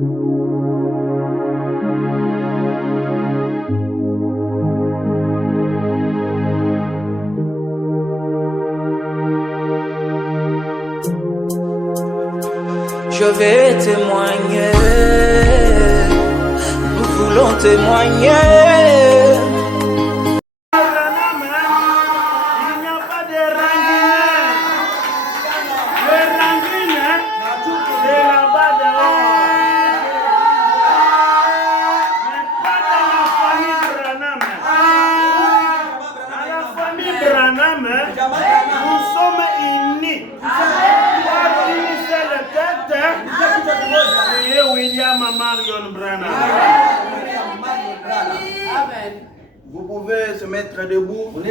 Je vais témoigner, nous voulons témoigner. Vous pouvez se mettre debout pour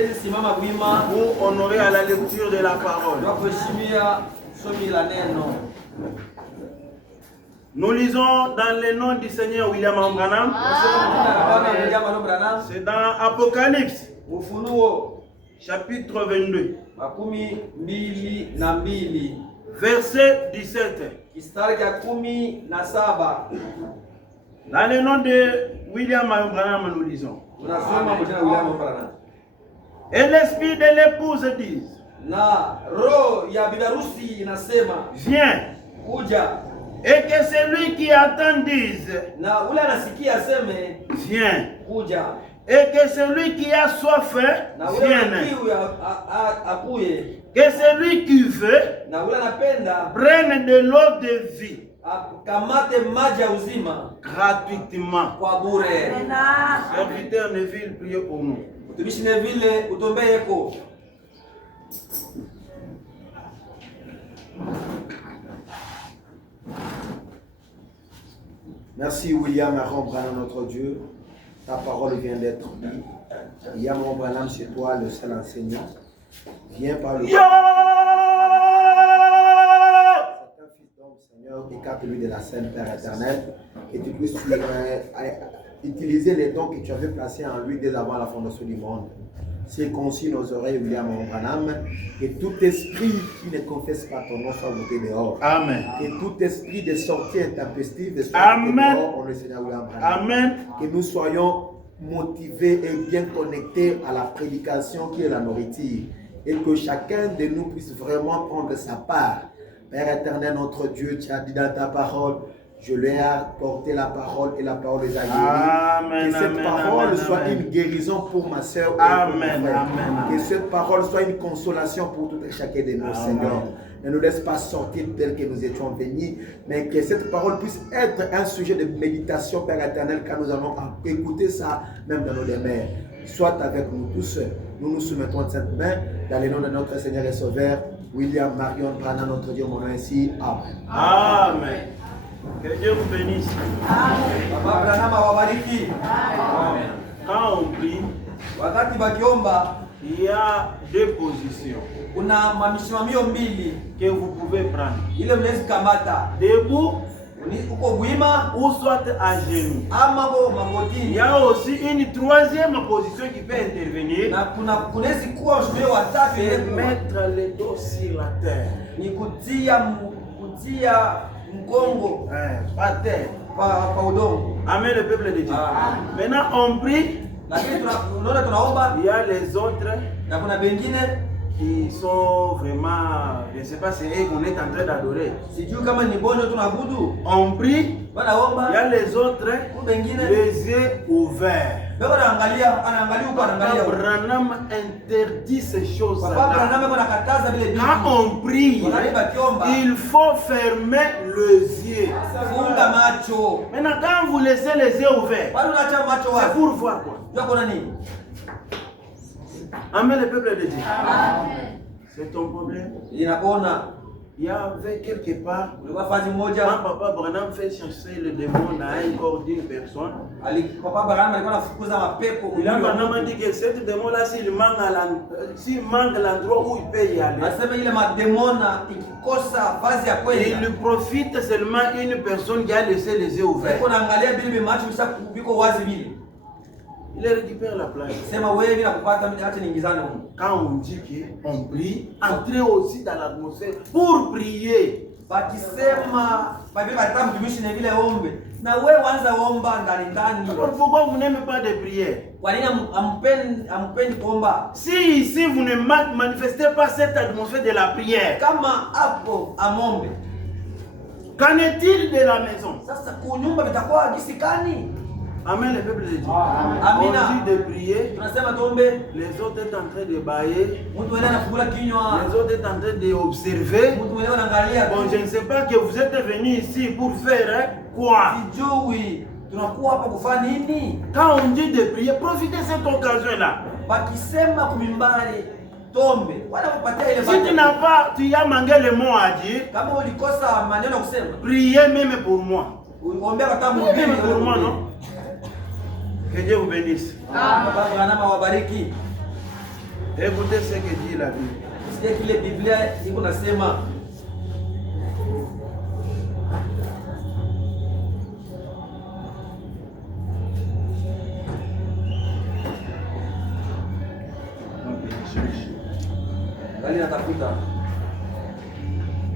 honorer à la lecture de la parole. Nous lisons dans le nom du Seigneur William Branham. C'est dans Apocalypse, chapitre 22, verset 17. Dans le nom de William Branham, nous lisons. Et l'esprit de l'épouse dit: viens. Et que celui qui attend dise: viens. Et que celui qui a soif vienne. Que celui qui veut prenne de l'eau de vie gratuitement. Serviteur Neville, priez pour nous. Merci William Aaron Branham, notre Dieu. Ta parole vient d'être lue. William Aaron Branham, c'est toi le seul enseignant. Viens par le Seigneur, écarte-lui de la scène, Père éternel, et tu puisses utiliser les dons que tu avais placés en lui dès avant la fondation du monde. Circoncis nos oreilles, William Branham, et tout esprit qui ne confesse pas ton nom soit jeté dehors. Amen. Et tout esprit de sortie intempestive soit Amen. jeté dehors pour le Seigneur William Branham. Amen. Que nous soyons motivés et bien connectés à la prédication qui est la nourriture, et que chacun de nous puisse vraiment prendre sa part. Père éternel, notre Dieu, tu as dit dans ta parole: je lui ai apporté la parole et la parole les a guéris. Que cette parole soit une guérison pour ma soeur et pour mon frère. Que cette parole soit une consolation pour tout et chacun de nous, Seigneur. Ne nous laisse pas sortir tel que nous étions venus, mais que cette parole puisse être un sujet de méditation, Père éternel, car nous allons écouter ça même dans nos demeures. Sois avec nous tous. Nous nous soumettons de cette main dans le nom de notre Seigneur et Sauveur, William Marion Branham, notre Dieu, mon nom ainsi. Amen. Amen. Que Dieu vous bénisse. Amen. Quand on prie, il y a deux positions que vous pouvez prendre: debout ou soit à genoux. Il y a aussi une troisième position qui peut intervenir: c'est mettre les dos sur la terre. Pas terre. Amen, le peuple de Dieu. Maintenant on prie. Il y a les autres qui sont vraiment, je ne sais pas si on est en train d'adorer. On prie. Il y a les autres, les yeux ouverts. Papa Branham interdit ces choses-là. Quand on prie, il faut fermer les yeux. Maintenant, quand vous laissez les yeux ouverts, c'est pour voir quoi? Amen, le peuple de Dieu. C'est ton problème. Il y avait quelque part, quand Papa Branham fait chercher le démon dans un corps d'une personne, William Branham a dit que ce démon-là, s'il manque l'endroit où il peut y aller, il profite seulement une personne qui a laissé les yeux ouverts. Il récupère la place. Quand on dit qu'on prie, entrez aussi dans l'atmosphère pour prier. Bakisema Bible batamu tumishi na vile ombe. Na wewe anza omba ndani. Pourquoi vous n'aimez pas de prière? Kwa nini ampendi kuomba? Si ici vous ne manifestez pas cette atmosphère de la prière. Kama hapo amombe. Qu'en est-il de la maison? Sasa kunyumba bitakuwa gisi kani? Amen, le peuple de Dieu. Amina. On dit de prier. Tunasema tuombe. Les autres est en train de bailler. Mtu mwenyewe anafungula kinywa. Les autres est en train d'observer. Mtu mwenyewe anaangalia. Bon, je ne sais pas que vous êtes venus ici pour faire quoi. Sijui tunakuwa hapa kufanya nini? Quand on dit de prier, profitez de cette occasion-là. Bakisema kumimbari tombe. Wala kupatia ile Si tu n'as pas, tu as manqué le mot à dire. Kama ulikosa maneno kusema. Priez même pour moi. Uombea katamu Même pour moi, non? Que Dieu vous bénisse. Baba Branham awabariki. Écoutez ce que dit la Bible. Sikia kile Biblia iko nasema.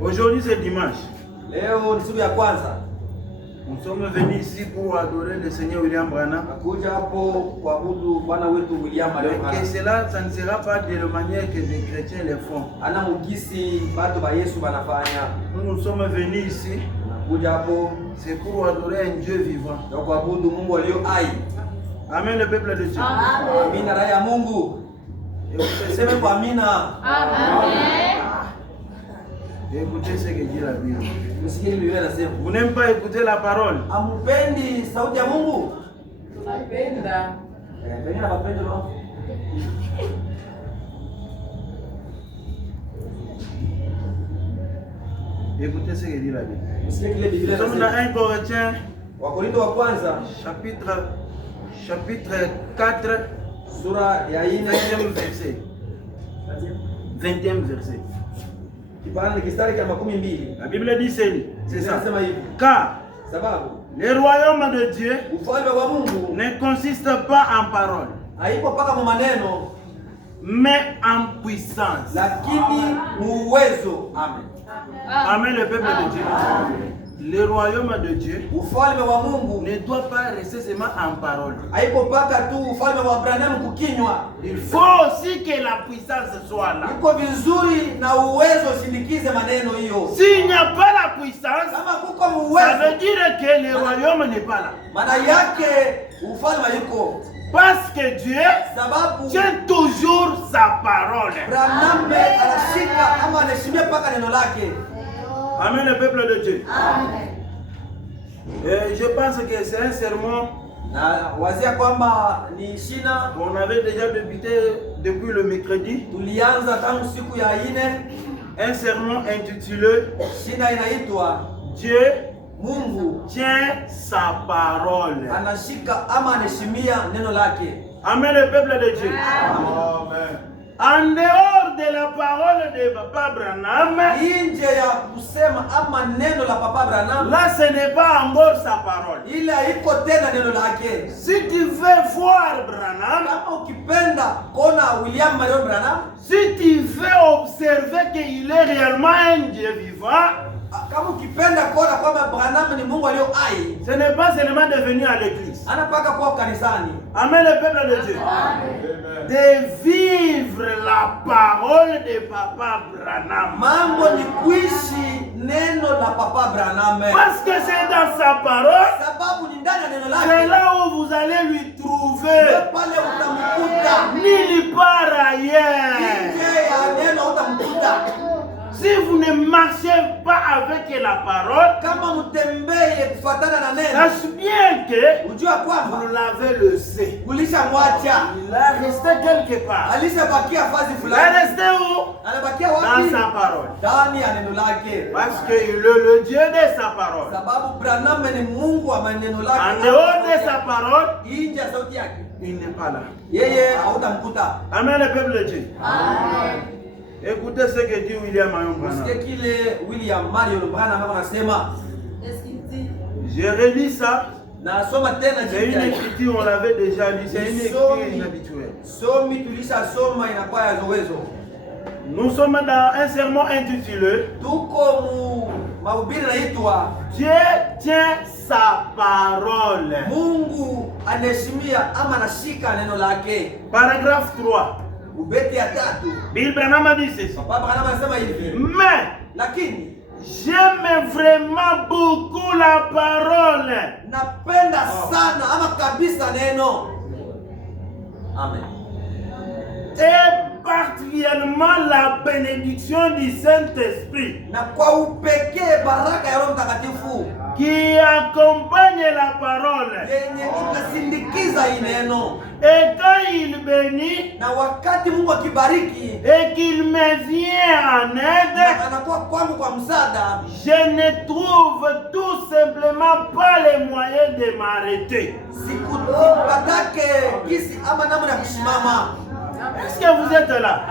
Aujourd'hui c'est dimanche. Leo ni siku ya kwanza. Nous sommes venus ici pour adorer le Seigneur William Branham. Nakuja hapo kuabudu Bwana wetu William Branham. Et cela, ça ne sera pas de la manière que les chrétiens le font. Ana mugisi batu ba Yesu banafanya. Nous sommes venus ici. Nakuja hapo c'est pour adorer un Dieu vivant. Na kuabudu Mungu alio hai. Amen, le peuple de Dieu. Amina, raia ya Mungu. Sema kwa amina. Amen. Écoutez ce que dit la Bible. Msikie Biblia inasema. Vous n'aimez pas écouter la parole? Amupendi sauti ya Mungu? Tunapenda. Pengine mapenzi no. Écoutez ce que dit la Bible. Msikie kile Biblia Nous sommes dans inasema. 1 Corinthiens Wakorintho wa kwanza chapitre 4 sura ya 4 20e verset. 20e verset. Kipande kistari cha 12. La Bible dit c'est ça. Inasema hivi. Car Sababu le royaume de Dieu ufalme wa Mungu ne consiste pas en parole, haipo paka mu maneno mais en puissance. lakini uwezo. Amen. Amen, le peuple de Dieu. Le royaume de Dieu Ufalme wa Mungu ne doit pas rester seulement en parole. haipo paka tu ufalme wa Branham kukinywa. Il faut aussi que la puissance soit là. Iko vizuri na uwezo sindikize maneno hiyo. S'il n'y a pas la puissance, Kama kuko ça uwezo veut dire que le royaume n'est pas là. maana yake ufalme yuko. Parce que Dieu Sababu tient toujours sa parole. Branham anashika ama anaheshimia paka neno lake. Amen, le peuple de Dieu. Amen. Et je pense que c'est un sermon Na wazia kwamba ni shina qu'on avait déjà débuté depuis le mercredi. tulianza tangu siku ya 4. Un sermon intitulé Shina inaitwa Dieu Mungu tient sa parole. anashika ama anaheshimia neno lake. Amen, le peuple de Dieu. Amen. En dehors de la parole de Papa Branham, Nje ya kusema ama neno la Papa Branham, là ce n'est pas encore sa parole. ile haiko tena neno lake. Si tu veux voir Branham, Kama ukipenda kuona William Marion Branham, si tu veux observer qu'il est réellement un Dieu vivant, kama ukipenda kuona kwamba Branham ni Mungu alio hai, ce n'est pas seulement de venir à l'église. anapaka kuwa kanisani. Amen, le peuple de Dieu. De vivre la parole de Papa Branham. Mambo ni kuishi neno la Papa Branham. Parce que c'est dans sa parole, Sababu ni ndani ya neno c'est lake. là où vous allez lui trouver. Pale utamkuta. Nulle part ailleurs. Nje ya neno utamkuta. Si vous ne marchez pas avec la parole, Kama mtembee kufuatana na neno, sache bien que ujua kwamba vous l'avez laissé. ulishamwacha. Il a resté quelque part. Alishabakia fazi Il est fulani. resté où? Anabakia Dans wapi? sa parole. Ndani ya neno lake. Parce qu'il est le Dieu de sa parole. Sababu Branham ni Mungu wa maneno lake. En dehors de sa parole, nje ya sauti yake, il n'est pas là. yeye hautamkuta. Amen, le peuple de Dieu. Amen. Écoutez ce que dit William Marion Branham. Usikie kile William Marion Branham anasema. Qu'est-ce qu'il dit? Je relis ça. Na soma tena C'est une écriture, on l'avait déjà lu. C'est une écriture inhabituelle. Somi tulishasoma inakuwa ya zowezo. Nous sommes dans un sermon intitulé Tuko mu Mahubiri naitwa Dieu tient sa parole. Mungu anaheshimia ama anashika neno lake. Paragraphe 3. Ubeti ya 3. Bill Branham a dit ceci. Papa Branham anasema hivi. Mais Lakini j'aime vraiment beaucoup la parole. Napenda sana ama kabisa neno. Amen. Et particulièrement la bénédiction du Saint-Esprit. Na kwa upekee baraka ya Roho Mtakatifu qui accompagne la parole. yenye inasindikiza hii neno. Et quand il bénit Na wakati Mungu akibariki et qu'il me vient en aide, anakuwa kwangu kwa msaada, je ne trouve tout simplement pas les moyens de m'arrêter. sikupatake kisi ama namna ya kusimama. Est-ce que vous êtes là?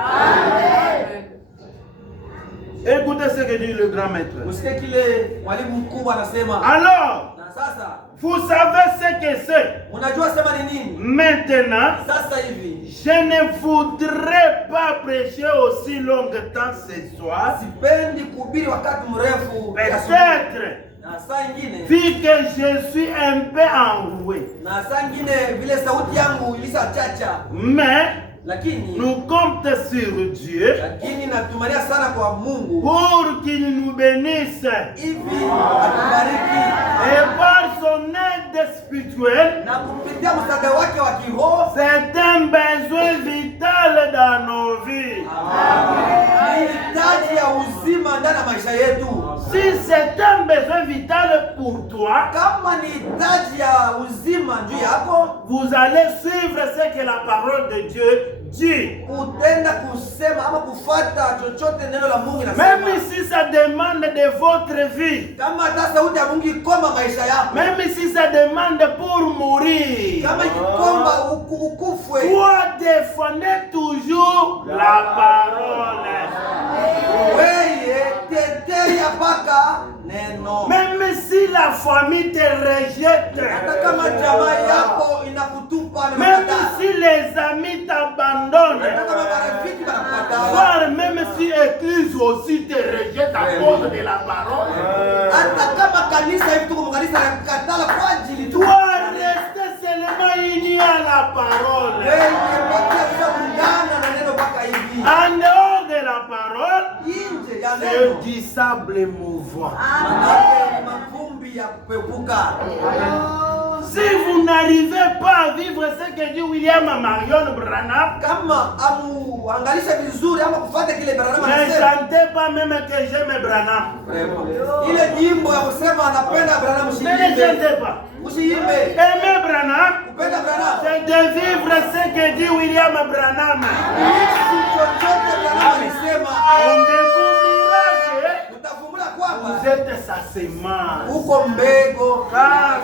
Écoutez ce que dit le grand maître. Usikie kile mwalimu mkubwa anasema. Alors, Na sasa vous savez ce que c'est. unajua sema ni nini? Maintenant, Sasa hivi je ne voudrais pas prêcher aussi longtemps ce soir. sipendi kuhubiri wakati mrefu. Peut-être, Na saa ingine vu que je suis un peu enroué. na saa ingine vile sauti yangu ilisachacha, Mais lakini nous comptons sur Dieu natumania sana kwa Mungu pour qu'il nous bénisse. hivi atubariki Et par son aide spirituelle, na kupitia msaada wake wa kiroho. c'est un besoin vital dans nos vies. Ni hitaji ya uzima ndani ya maisha yetu. Si c'est un besoin vital pour toi, Kama ni hitaji ya uzima juu yako, vous allez suivre ce que la parole de Dieu dit. utenda kusema ama kufuata chochote neno la Mungu Même linasema. si ça demande de votre vie, Kama hata sauti ya Mungu ikoma maisha yako, même si ça demande pour mourir, kama ikikomba ukufwe, toi défendez toujours la parole. weye tetea paka neno. Même si la famille te rejette, Hata kama jamaa yako inakutupa na même kukataa, si les amis t'abandonnent, hata kama marafiki wanakukataa, voire même si l'église aussi te rejette à cause de la parole, hata kama kanisa hivi tuko mkanisa nakukatala kwa ajili tu, toi restez seulement unis à la parole. wewe bakia kuungana na neno mpaka hivi. En dehors de la parole, Nje ya c'est neno du sable mouvant. manake ni mavumbi ya kupepuka. Si vous n'arrivez pas à vivre ce que dit William Marion Branham, Kama amuangalisha vizuri ama kufuata kile Branham ne anasema, chantez pas même que j'aime Branham. ile jimbo ya kusema anapenda Branham, Ne le usiimbe, chantez pas. usiimbe. Aimer Branham, Kupenda Branham c'est de vivre ce que dit William Branham. kuishi chochote Branham alisema. On découvrira que Utafumbula kwamba vous êtes sa semence. uko mbego, Car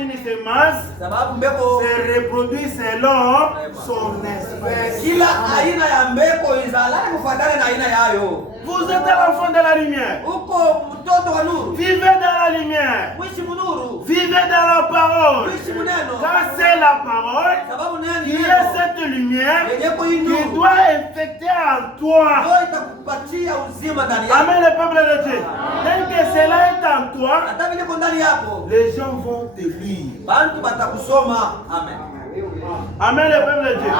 une semence sababu mbego, se reproduit selon son espèce. kila aina ya mbeko izalane kufuatana na aina yayo. Vous êtes l'enfant de la lumière. Uko mtoto wa nuru, Vivez dans la lumière. mwishi munuru, Vivez dans la parole. mwishi muneno, Car c'est la parole sababu nani qui est neno cette lumière yenyepo hii qui nuru doit infecter en toi. ndio itakupatia uzima ndani yako. Amen, le peuple de Dieu. Dès que cela est en toi, Hata vile iko ndani yako, les gens vont te lire. bantu batakusoma. Amen. Amen, le peuple de Dieu.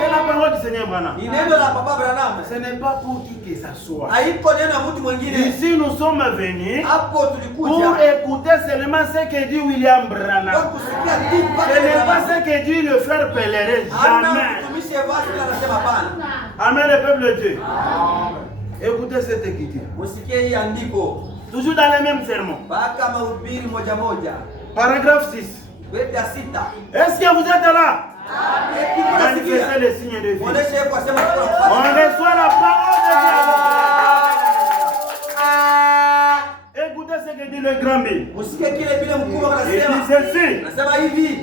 C'est la parole du Seigneur Branham. Ni neno la Papa Branham, Ce n'est pas pour qui que ça soit. haiko neno ya mtu mwingine. Ici, nous sommes venus Hapo pour tulikuja écouter seulement ce que dit William kwa Branham. kusikia tu mpaka Ce n'est pas Branham. ce que dit le frère Pèlerin. Hana Jamais. mtumishi Evasi anasema hapana. Amen, le peuple de Dieu. Écoutez cette écriture. Usikie hii andiko Toujours dans les mêmes sermons. mpaka mahubiri moja moja. Paragraphe 6. Beti ya 6. Est-ce que vous êtes là? Eti Manifestez kunasikia. les signes de vie. Muoneshe yeye kwa sema On tunafuata. reçoit la parole de Dieu. Écoutez ce que dit le grand Bill. Usikie kile vile mkubwa Il dit anasema. ceci. Anasema hivi,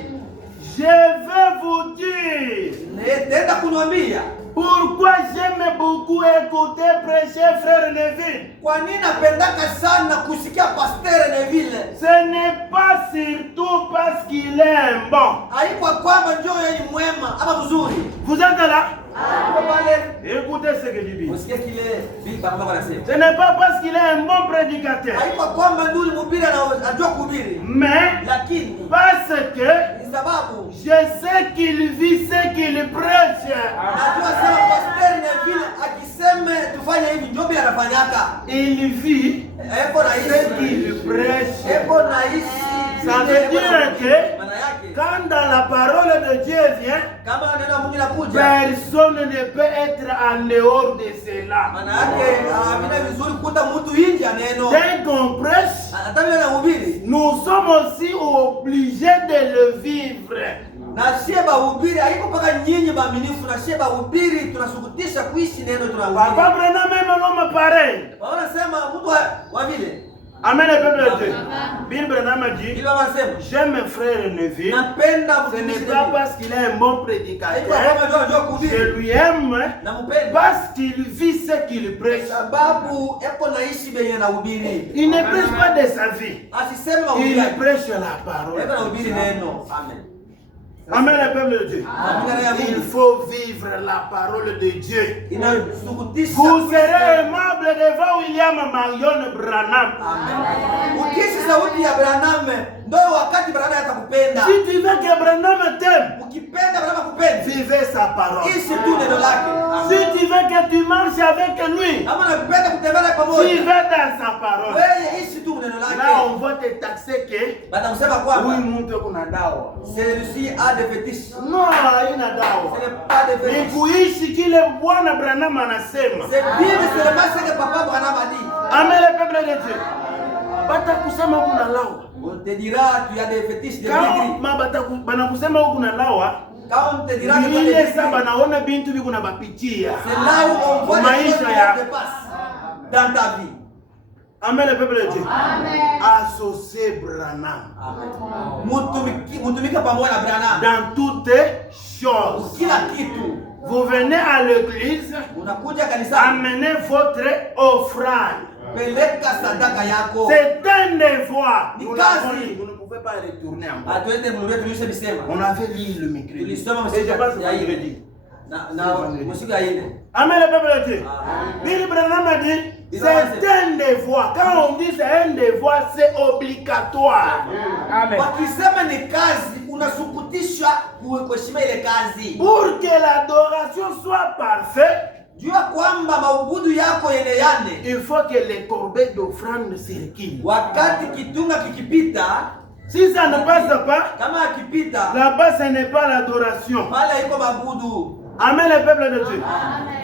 Je vais vous dire nenda kuniambia pourquoi j'aime beaucoup écouter prêcher frère Neville. kwa nini napendaka sana kusikia Pasteur Neville. Ce n'est pas surtout parce qu'il est bon. Haikuwa kwamba njoo yeye ni mwema ama mzuri. Vous êtes là? Écoutez ce que dit. Usikie kile Bibi Branham anasema. Ce n'est pas parce qu'il est un bon prédicateur. Haiko kwamba nduli mhubiri anajua kuhubiri. Mais Lakini parce que sababu je sais qu'il vit ce qu'il prêche. najua sema Pastor Neville akisema tufanye hivi ndio bila anafanyaka. Il vit Eko na ce qu'il prêche. Eko na hisi. Ça veut dire que Maana yake quand dans la parole de Dieu vient, kama neno la Mungu linakuja, personne ne peut être en dehors de cela. maana yake vile vizuri kuta mtu nje ya neno. Dès qu'on prêche, Hata vile anahubiri nous sommes aussi obligés de le vivre. na sie bahubiri haiko mpaka nyinyi baaminifu, na sie bahubiri tunasukutisha kuishi neno Papa tunahubiri. Branham même l'homme pareil. Wanasema mtu wa vile Amen, le peuple de Dieu. Bill Branham a dit, ile wanasema j'aime frère Neville. napenda Ce n'est mtumishi pas Neville. parce qu'il est un bon Haiko prédicateur. kama anajua Je kuhubiri, lui aime nampenda parce qu'il vit ce qu'il prêche. sababu eko naishi benye anahubiri. Il ne prêche pas de sa vie. Asiseme mahubiri Il yake, prêche la parole. eko anahubiri neno. Amen. Amen, le peuple de Dieu. Amen. Il faut vivre la parole de Dieu. Inasukutisha. Vous serez aimable devant William Marion Branham. Amen. Ukiishi sauti ya Branham ndio wakati Branham atakupenda. Si tu veux que Branham t'aime, Ukipenda Branham akupende, vivez sa parole. ishi tu neno lake. Si tu veux que tu marches avec lui, Kama unapenda kutembea naye pamoja, vivez dans sa parole. wewe ishi tu neno Là, lake. on va te taxer que Batakusema oui, kwamba mtu kuna dawa. celui-ci a des fétiches. Non, haina Ce dawa. n'est pas des Ni fétiches. kuishi kile Bwana Branham anasema. C'est vivre seulement ce que Papa Branham a dit. Amen, le peuple de Dieu. Bata kusema kuna lawa. On te dira tu as des fétiches de Kama vigri. bana kusema kuna lawa, Quand on te dira que tu as des ile vigri, sasa banaona bintu biko na bapitia. c'est là où on voit les choses qui te passent dans ta vie. Amen, le peuple de Dieu. Amen. Associez Branham Mutumika pamoja na Branham. dans toutes choses. Kila kitu. Vous venez à l'église, Unakuja kanisani, amenez votre offrande. peleka sadaka yako. C'est un devoir. Ni Nous kazi. l'avons lu. Vous ne pouvez pas retourner en bas. Atuende mluvia tulisema. On avait lu le mercredi. Tulisoma Et je pense msiku ya vendredi. na msiku ya ine. Amen, le peuple de Dieu. Billy Branham a dit, c'est un devoir. Quand on dit c'est un devoir, c'est obligatoire. Wakisema ni kazi, unasukutisha kuheshima ile kazi. Pour que l'adoration soit parfaite, Jua kwamba maubudu yako yene il faut que les corbeilles d'offrande circulent. wakati kitunga kikipita, Si ça ne passe pas, kama akipita là-bas ce n'est pas l'adoration. pale iko mabudu. Amen, le peuple de Dieu.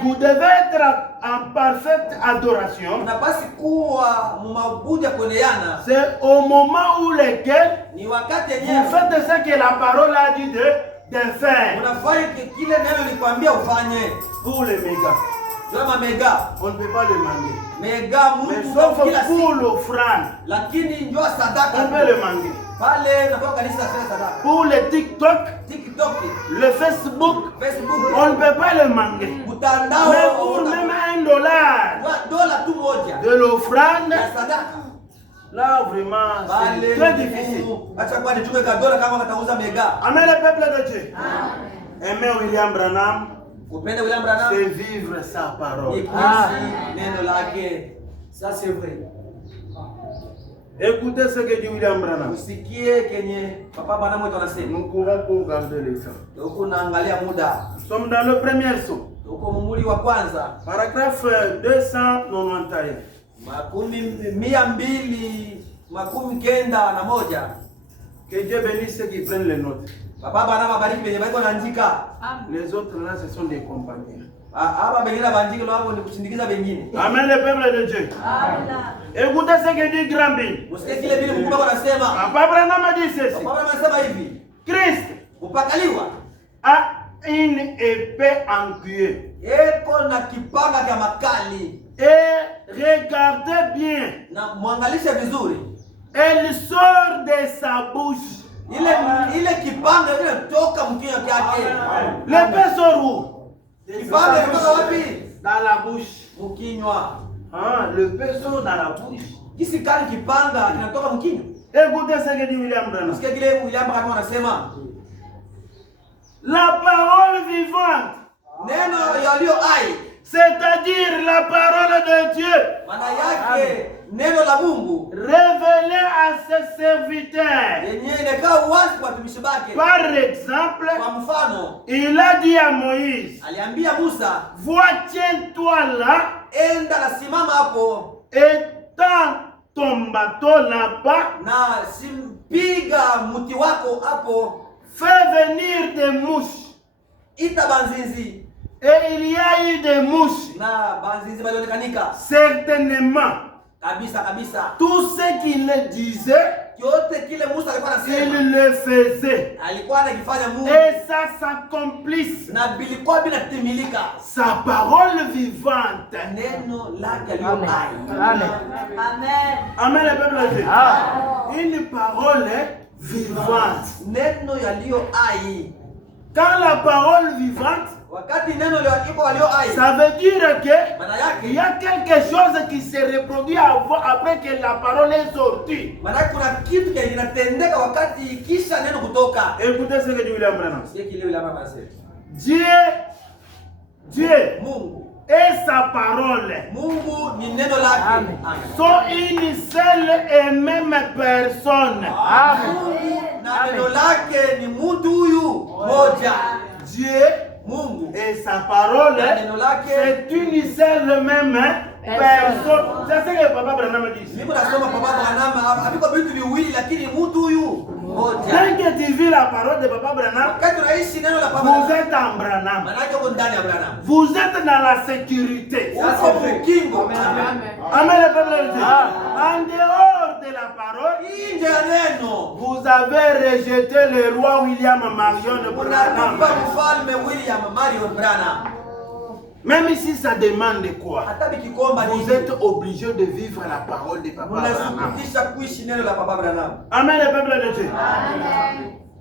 Vous devez être en parfaite adoration. Unapasi kuwa maubudu ya kuoneana. C'est au moment où lequel Ni wakati vous yenyewe faites ce que la parole a dit de faire. unafanya kile neno likwambia ufanye. Pour les mégas, Kama mega on ne peut pas demander. mega Mais mtu sauf kila pour siku, l'offrande, lakini njoo on sadaka peut le demander. pale na kwa kanisa sana sadaka. Pour le TikTok, TikTok, le Facebook, Facebook, on ne peut pas le demander. mtandao Mais pour même $1 dola tu moja de l'offrande, ya sadaka là vraiment c'est très difficile. acha kwa nichukue ka dola kama katauza mega. Amen, le peuple de Dieu. Aimer William Branham, Kupenda William Branham c'est vivre sa ni parole. kuishi neno lake. Ça c'est vrai. Écoutez ce que dit William Branham. Usikie kenye Papa Branham wetu anasema. Nous courons pour garder les temps. Huko naangalia muda. Nous sommes dans le premier saut. Huko mumuli wa kwanza. Paragraphe 291. makumi kenda na moja. Que Dieu bénisse ceux qui prennent les notes. Papa Branham abariki penye bako naandika. Les autres là, ce sont des compagnons. Hapa bengine bandiki lao ni kusindikiza bengine. Amen, le peuple de Dieu. Écoutez ce que dit Grand Bill. Usikie kile vile Mungu bako anasema. Papa Branham a dit ceci. Papa Branham anasema hivi. Christ Kupakaliwa a une épée en cuir. eko na kipanga kya makali. Et regardez bien. Na muangalishe vizuri. Elle sort de sa bouche. Ile kipanga ile toka mkinywa kyake. L'épée sort où? Kipanga inatoka wapi? Dans la bouche. Mkinywa. Ah, l'épée sort dans la bouche. Kisi kali kipanga kinatoka mkinywa. Écoutez ce que dit William Branham. Usikie kile William Branham anasema. La parole vivante Neno yaliyo hai. C'est-à-dire la parole de Dieu. Maana yake neno la Mungu révélé à ses serviteurs. yenyewe inakaa wazi kwa watumishi wake. Par exemple, Kwa mfano, il a dit à Moïse, aliambia Musa, vois, tiens-toi là, enda na simama hapo étends ton bateau là-bas, na simpiga mti wako hapo, fais venir des mouches. ita banzinzi. Et il y a eu des mouches. Na banzinzi balionekanika Certainement, kabisa. tout ce qu'il disait, Yote kile Musa alikuwa anasema il le faisait. alikuwa anakifanya Mungu, Et ça s'accomplisse. na bilikuwa binatimilika. Sa parole vivante. Neno lake aliyo hai. Amen. Amen, le peuple de Dieu. Une parole vivante. Neno yaliyo hai. Quand la parole vivante, Wakati neno liko walio hai, ça veut dire que maana il y yake a quelque chose qui se reproduit après que la parole est sortie. maana kuna kitu kinatendeka wakati kisha neno kutoka. Écoutez ce que dit William Branham. Sikia kile yule mama anasema. Dieu Mungu et sa parole Mungu ni neno lake. Amen. sont une seule et même personne. Mungu na neno lake ni mtu huyu moja. Dieu Mungu et sa parole, neno lake c'est une seule même personne. C'est ce que Papa Branham dit. niko nasoma Papa Branham, haviko vitu viwili lakini mtu huyu moja. Dès que tu vis la parole de Papa Branham, Wakati unaishi neno la Papa vous Branham, êtes en Branham. maana yake uko ndani ya Branham. Vous êtes dans la sécurité. Uko mkingo. Amen, le peuple de Dieu. En dehors de la parole, Nje ya neno vous avez rejeté le roi William Marion Branham. unatupa mfalme William Marion Branham. Même si ça demande quoi, Hata bikikomba vous nini, êtes obligé de vivre la parole de Papa Branham. unasukutisha kuishi neno la Papa Branham. Amen, le peuple de Dieu.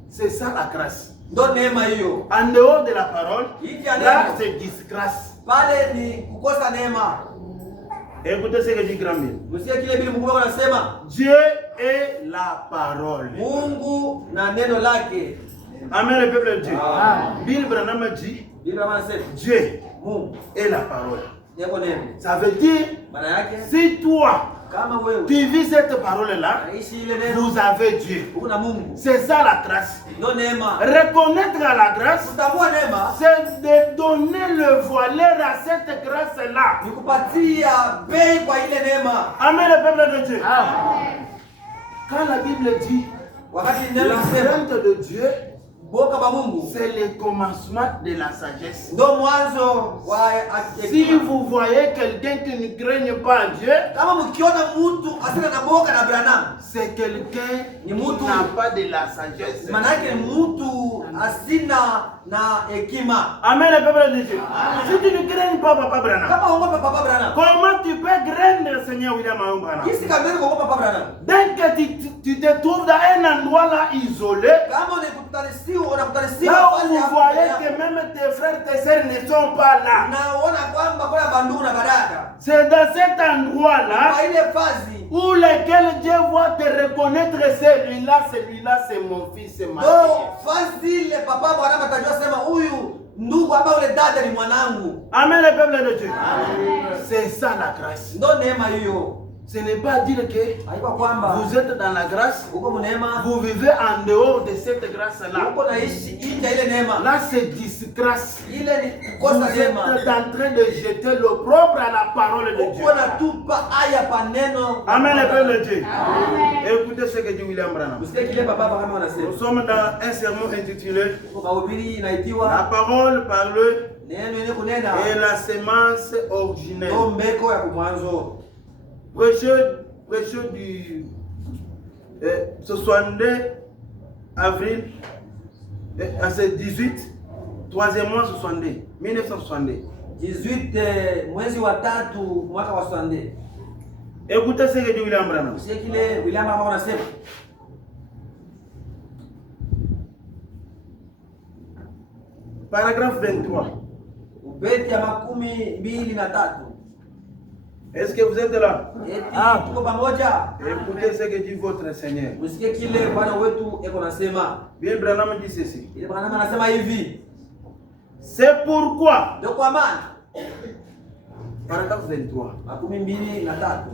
C'est ça la grâce. Ndo neema hiyo. En dehors de la parole, Nje ya là neno c'est disgrâce. pale ni kukosa neema. Écoutez ce que dit Grand-Mère. Msikie kile Biblia Mungu anasema, Dieu est la parole. Mungu na neno lake. Amen, le peuple de Dieu. Bill Branham dit Biblia anasema Dieu Mungu est la parole. yako neno. Ça veut dire, Maana yake si toi, kama wewe tu vis cette parole-là, unaishi ile neno, vous avez Dieu. uko na Mungu. C'est ça la grâce. Ndo neema. Reconnaître la grâce, Kutambua neema c'est de donner le valeur à cette grâce-là. ni kupatia bei kwa ile neema. Amen, le peuple de Dieu. Quand la Bible dit Wakati neno la linasema crainte de Dieu, boka ba Mungu c'est le commencement de la sagesse. ndo mwanzo wa Si hekima. vous voyez quelqu'un qui ne craigne pas Dieu, Kama mkiona mtu asina na boka na Branham, c'est quelqu'un Ni qui mtu. n'a pas de la sagesse. maana yake mtu asina na hekima. Amen, le peuple de Dieu. Si tu ne crains pas Papa Branham, Kama uogopa Papa Branham, comment tu peux craindre Seigneur William Marion Branham? kisi kamili kuogopa Papa Branham. Dès que tu te trouves dans un endroit là isolé, Kama unakutanishiwa là où vous voyez que même tes frères, tes sœurs ne sont pas là, naona kwamba kuna bandugu na baraka c'est dans cet endroit-là kwa ile fazi où lequel Dieu va te reconnaître, celui-là, c'est mon fils, c'est ma ndo fille. fazi ile Papa Branham atajua sema huyu ndugu ama ule dada ni mwanangu. Amen, le peuple de Dieu. C'est ça la grâce. Ndo neema hiyo. Ce n'est pas dire que Haikuwa kwamba vous êtes dans la grâce, uko mneema, vous vivez en dehors de cette grâce-là. uko naishi nje ya ile neema. Là, c'est disgrâce. Ile ni Vous kukosa êtes neema. en train de jeter l'opprobre à la parole de Dieu. Uko natupa aya pa neno. Amen, le peuple de Dieu. Écoutez ce que dit William Branham. Msikie kile Papa Branham anasema. Nous sommes dans un sermon intitulé Kwa mahubiri La inaitiwa parole par le neno yenye kunena et la sémence originelle. ndo mbeko ya kumwanzo. Prêcheur du 62 avril, c'est 18, 3e mois 62, 1962. 18 mwezi wa tatu mwaka wa 62. Écoutez ce que dit William Branham. Msikie kile William Branham anasema. Paragraphe 23. Ubeti ya 23. Est-ce que vous êtes là? Eti tuko pamoja. Écoutez ce que dit votre Seigneur. Msikie kile Bwana wetu eko nasema. Bien Branham dit ceci. Ile Branham anasema hivi. C'est pourquoi. Ndio kwa maana Paragraphe 23. makumi mbili na tatu.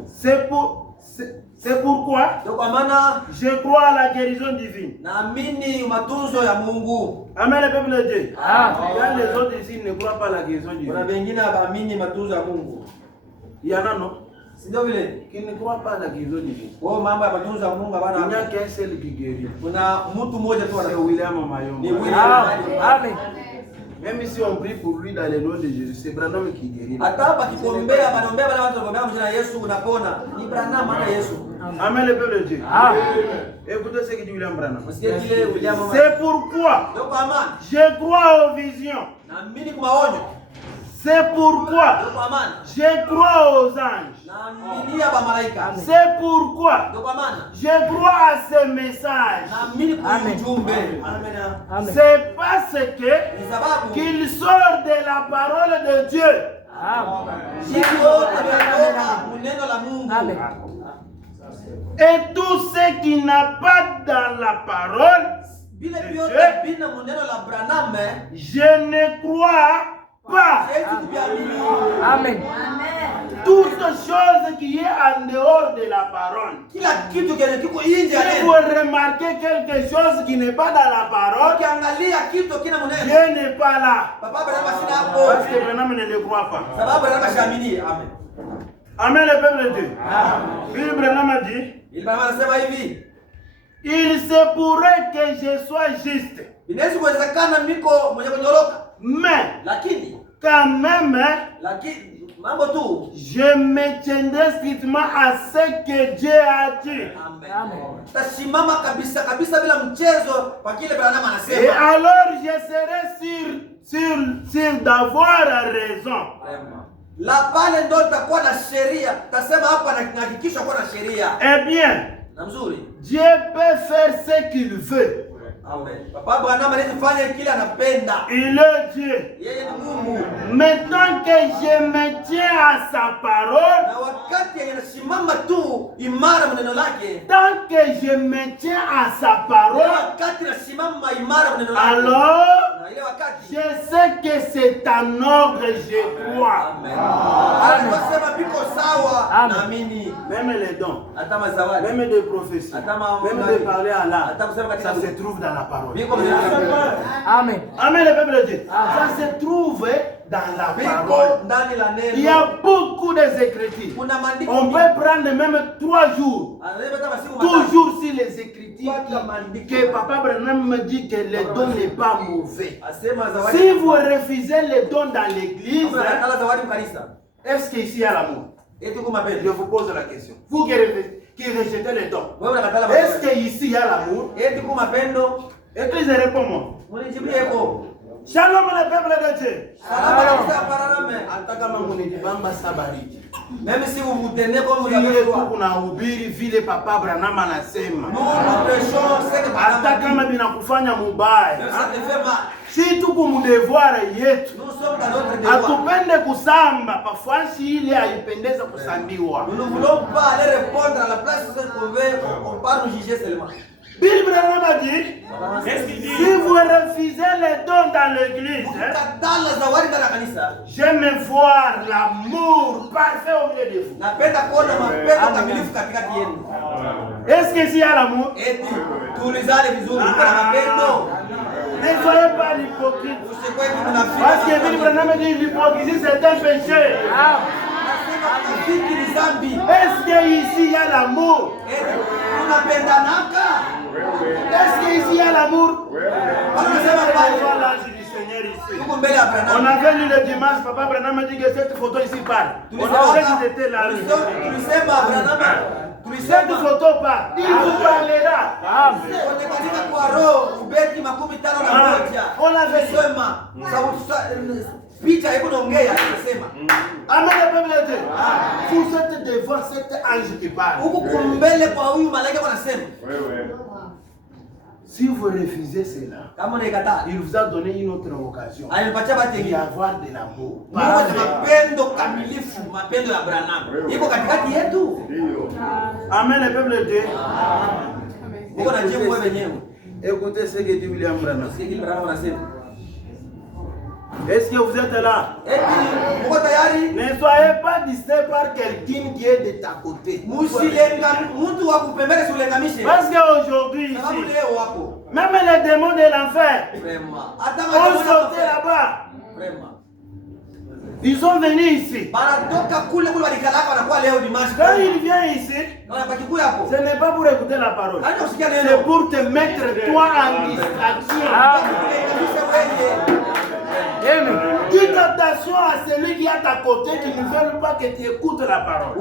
C'est pourquoi Ndio kwa maana je crois à la guérison divine. naamini matunzo ya Mungu. Amen, le peuple de Dieu. Amen. Quand les autres ici ne croient pas à la guérison Kuna divine. wengine hawaamini matunzo ya Mungu. Il y en a non Si ndio vile? qui ne croient pas à la guérison divine. Wao mambo ya matunzo ya Mungu Il n'y a bana. qu'un seul qui guérit. Kuna mtu mmoja tu C'est ana. William Ni Mayomba. William. Amen. Même si on prie pour lui dans le nom de Jésus, c'est Branham qui guérit. Hata hapa kikombea wanaombea wale watu wanaombea mjina la Yesu unapona. Ni Branham maana Yesu. Amen, le peuple de Dieu. Amen. Écoutez ce que dit William Branham. Msikie kile William. C'est pourquoi Ndio kwa maana je crois aux visions. naamini kwa maonyo. C'est pourquoi Ndio kwa maana je crois aux anges. naamini ya malaika. C'est pourquoi Ndio kwa maana je crois à ce message. naamini kwa ujumbe. Amen. C'est parce que Ni sababu qu'il sort de la parole de Dieu. Sio tabetoka neno la Mungu. Amen. Et tout ce qui n'a pas dans la parole, Vile vyote bina neno la Branham, je ne crois pas. siwezi kuviamini. Amen. Toute chose qui est en dehors de la parole. Kila kitu kenye kiko nje ya Si vous neno. remarquez quelque chose qui n'est pas dans la parole, Ukiangalia kitu kina neno. Dieu n'est pas là. Papa Branham sina Parce hapo. que Branham ne le croit pas. Sababu Branham shaamini. Amen. Amen, le peuple de Dieu. Puis Branham a dit, Ili Branham anasema hivi. il se pourrait que je sois juste. Inaweza kuwezekana niko mwenye kunyoroka. Mais, Lakini quand même, mambo tu. je me tiendrai strictement à ce que Dieu a dit. Amen. Tasimama kabisa kabisa bila mchezo kwa kile Branham Et anasema. alors je serai sûr d'avoir raison. La pale ndo takuwa na sheria. Tasema hapa na hakikisha kuwa na sheria. Eh bien, Na mzuri. Dieu peut faire ce qu'il veut. Amen. Papa Branham anafanya kile anapenda. Il est Dieu. Yeye ni Mungu. Mais tant que je me tiens à sa parole, Na wakati anasimama tu imara neno lake. tant que je me tiens à sa Na parole, wakati anasimama imara neno lake. alors Na ile wakati. je sais que c'est en ordre, je crois. Amen. Anasema biko sawa. Amen. Naamini. Même les dons, Hata mazawadi. même des prophéties, même de parler à l'âme, ça se trouve dans la parole. Biko mwenye. Amen. Amen, le peuple de Dieu. Ça se trouve dans la parole. Biko ndani la neno. Il y a beaucoup d'Écritures. Kuna maandiko. On peut prendre même 3 jours. Anaweza hata masiku matatu. Toujours sur les Écritures que Papa Branham me dit que le don n'est pas mauvais. Asema zawadi. Si vous refusez les dons dans l'église, Kama zawadi mkanisa. est-ce qu'ici il y a l'amour? Eti kuma Je pendo. vous pose la question. Vous qui rejetez les dons, Wewe unakatala est-ce mazawadi. qu'ici il y a l'amour? Eti kuma pendo. Église, réponds-moi. Munijibie yako. Shalom le peuple de Dieu. Salama kabisa pararame. Hata kama munijibamba sabariki. Mimi si mutende kwa Vile tu mudabeshwa. kunahubiri vile Papa Branham anasema. Nous prêchons ce que Hata kama binakufanya mubaya. Même ça te fait mal. Si tuko mudevoir yetu. Nous sommes dans notre devoir. Atupende kusamba, parfois si ile haipendeza kusambiwa. Nous ne voulons pas aller répondre à la place de ce qu'on veut. On part nous juger seulement. Bill Branham a dit, si vous refusez les dons dans l'église, Mkatala zawadi ndani ya kanisa. j'aime voir l'amour parfait au milieu de vous. Napenda kuona mapendo kamilifu katikati yenu. Est-ce que s'il y a l'amour? Eti tulizane vizuri kwa mapendo. Ne soyez pas l'hypocrite. Usikwe mnafiki. Parce que Bill Branham dit l'hypocrisie c'est un péché. Nasema mnafiki ni dhambi. Est-ce qu'ici il y a l'amour? Eti tunapendanaka. Est-ce qu'ici il y a l'amour? Wanasema On voit pale. l'ange du Seigneur ici. Tuko mbele ya On Branham. avait lu le dimanche, Papa Branham a dit que cette photo ici parle. On sait qu'ils étaient là. Tulisema Branham. Cette Tulisema photo parle. Il vous parlera. wote katika kwa roho ubeti 51. On l'avait dit. Sema picha iko naongea inasema. Amen, le peuple de Dieu. Vous êtes devant cet ange qui parle. Huku kumbele kwa huyu malaika wanasema. Si vous refusez cela, Kama unaikataa. il vous a donné une autre occasion Alipatia bati d'y avoir de l'amour. Mungu ni mapendo kamilifu, mapendo ya Branham. Iko katikati yetu. Amen, le peuple de Dieu. Mungu anajibu wewe wenyewe. Écoutez ce que dit William Branham. Sikia kile Branham anasema. Est-ce que vous êtes là? Ne soyez pas distrait par quelqu'un qui est de ta côté. Parce qu'aujourd'hui, ici, même les démons de l'enfer ont sauté là-bas. Ils sont venus ici. Quand il vient ici, ce n'est pas pour écouter la parole. C'est pour te mettre toi en distraction. Dites attention à celui qui est à ta côté qui ne veut pas que tu écoutes la parole.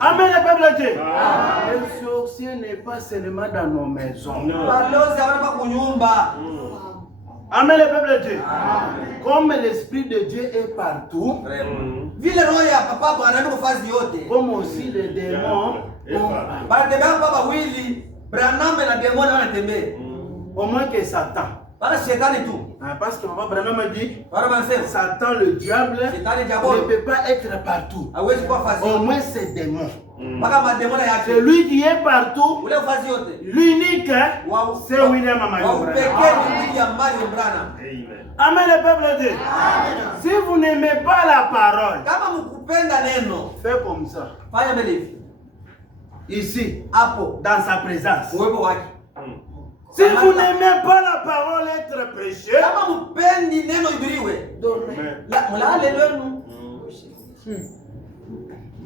Amen, le peuple de Dieu. Le sorcier n'est pas seulement dans nos maisons. Amen, le peuple de Dieu. Comme l'Esprit de Dieu est partout, comme aussi les démons, au moins que Satan. Parce que Papa Branham a dit, Satan, le diable, ne peut pas être partout. Au moins c'est démon. Celui qui est partout, l'unique, c'est William Mario Branham. Amen, le peuple de Dieu. Si vous n'aimez pas la parole, faites comme ça. Ici, dans sa présence. Si vous n'aimez pas la parole être prêchée,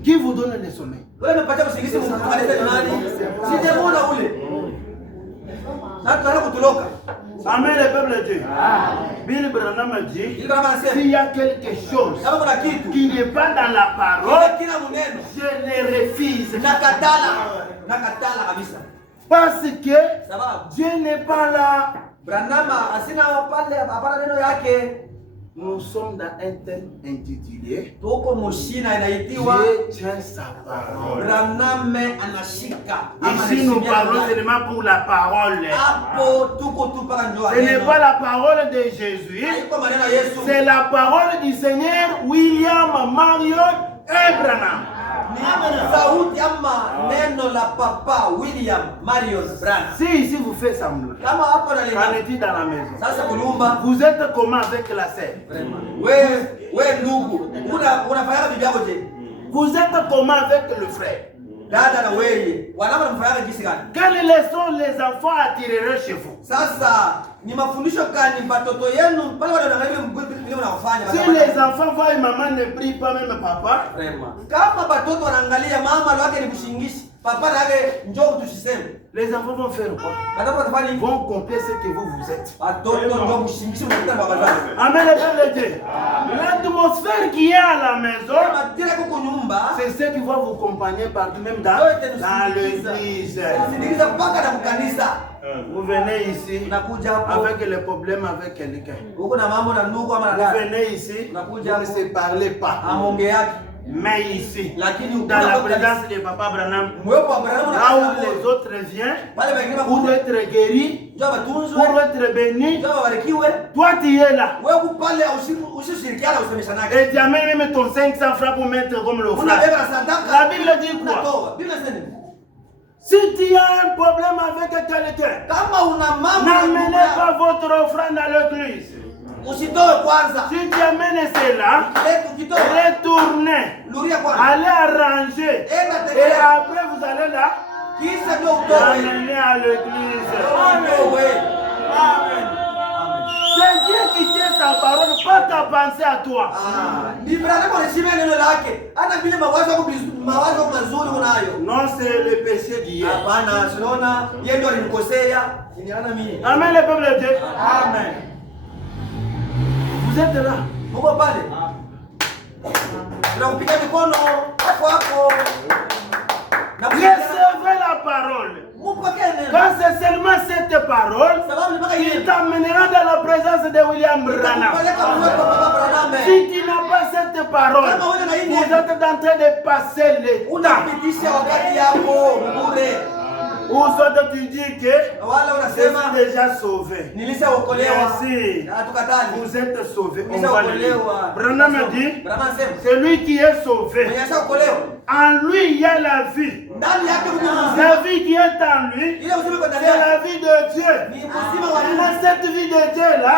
qui vous donne le sommeil? Amen, le peuple de Dieu. Billy Branham a dit, s'il y a quelque chose qui n'est pas dans la parole, je le refuse. Parce que Dieu n'est pas là. Nous sommes dans un thème intitulé Dieu tient sa parole. Ici nous parlons seulement pour la parole. Ce n'est pas la parole de Jésus. C'est la parole du Seigneur William Marion Branham. Si ici vous faites semblant, quand est dans la maison, vous êtes comment avec la sœur? Vous êtes comment avec le frère? Quelles leçons les enfants attireraient chez vous? Si les enfants voient maman ne prie pas, même papa, les enfants vont faire quoi? Ils vont comprendre ce que vous êtes. Amen, le peuple de Dieu. L'atmosphère qui est à la maison, c'est ce qui va vous accompagner partout, même dans l'église. Vous venez ici avec les problèmes avec quelqu'un. Vous venez ici, vous ne se parlez pas. Mais ici, dans la présence de Papa Branham, là où les autres viennent, pour être guéris, pour être bénis, toi tu es là. Et tu amènes même ton 500 francs pour mettre comme le frère. La Bible dit quoi? Si tu as un problème avec quelqu'un, n'amenez pas votre offrande à l'église. Si tu amènes cela, retournez, allez arranger, et après vous allez là, l'amener à l'église. C'est Dieu qui tient sa parole, pas ta pensée à toi. Non, c'est le péché d'hier. Amen, le peuple de Dieu. Amen. Vous êtes là. Recevez la parole. Quand c'est seulement cette parole, il t'amènera dans la présence de William Branham. Si tu n'as pas cette parole, vous êtes en train de passer le temps. Ou Ou soit tu dis que wala je unasema suis déjà sauvé. nilishaokolewa. Merci. Hatukatali. Vous êtes sauvé. On va le dire. Nilishaokolewa. Branham a dit, Branham anasema celui qui est sauvé, mwenye ashaokolewa en lui il y a la vie. ndani yake kuna uzima. La vie qui est en lui, Ile uzima kwa ndani c'est yake la vie de Dieu. ni uzima wa Et Mungu. dans cette vie de Dieu-là,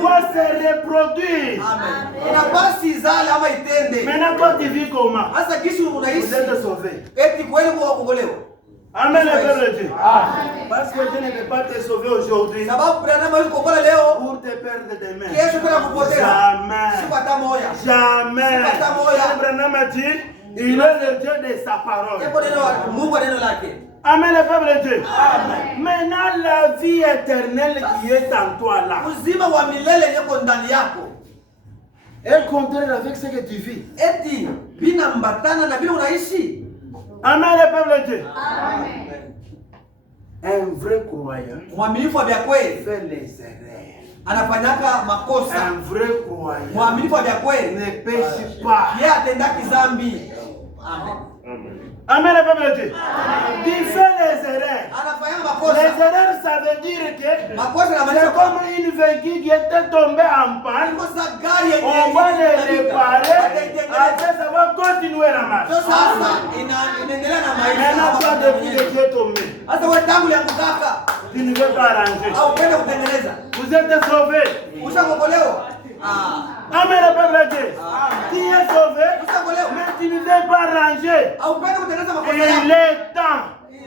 doit se reproduire. Amen. Inapasi izale ama itende. Maintenant, toi, tu vis comment? Sasa kishi Vous unaishi êtes sauvé. eti kweli kwa kuokolewa. Amen, le peuple de Dieu. Parce que Dieu ne peut pas te sauver aujourd'hui Sababu Branham hawezi kuokola leo pour te perdre demain. kesho tena kupotea. Jamais. Siku hata moja. Jamais. Sipata moja. Branham a dit, il est le Dieu de sa parole. Yeko neno la Mungu wa neno lake. Amen, le peuple de Dieu. Maintenant, la vie éternelle qui est en toi là Uzima wa milele yeko ndani yako. est contraire avec ce que tu vis. Eti vinambatana na vile unaishi. Amen, le peuple de Dieu. Un vrai croyant Mwaminifu wa vya kweli fait les erreurs. anafanyaka makosa. Un vrai croyant Mwaminifu wa vya kweli ne pêche pas. yeye atendaki dhambi. Amen. Amen, le peuple de Dieu. Il fait les erreurs. Anafanya Les makosa. erreurs, ça veut dire que Makosa c'est inamaanisha comme une véhicule qui était tombée en panne. kosa gari yenye On va les réparer. Wataitengeneza. Après, ça va continuer la marche. Sasa inaendelea na Maintenant, toi, depuis que maisha. tu es tombé, Hata wewe tangu liangukaka tu ne veux pas arranger. au upende kutengeneza. Vous êtes sauvés. Ushaokolewa? Amen, le peuple de Dieu. Tu es sauvé, Ushaokolewa? mais tu ne veux pas arranger. Au upende kutengeneza makosa Il yako. est temps.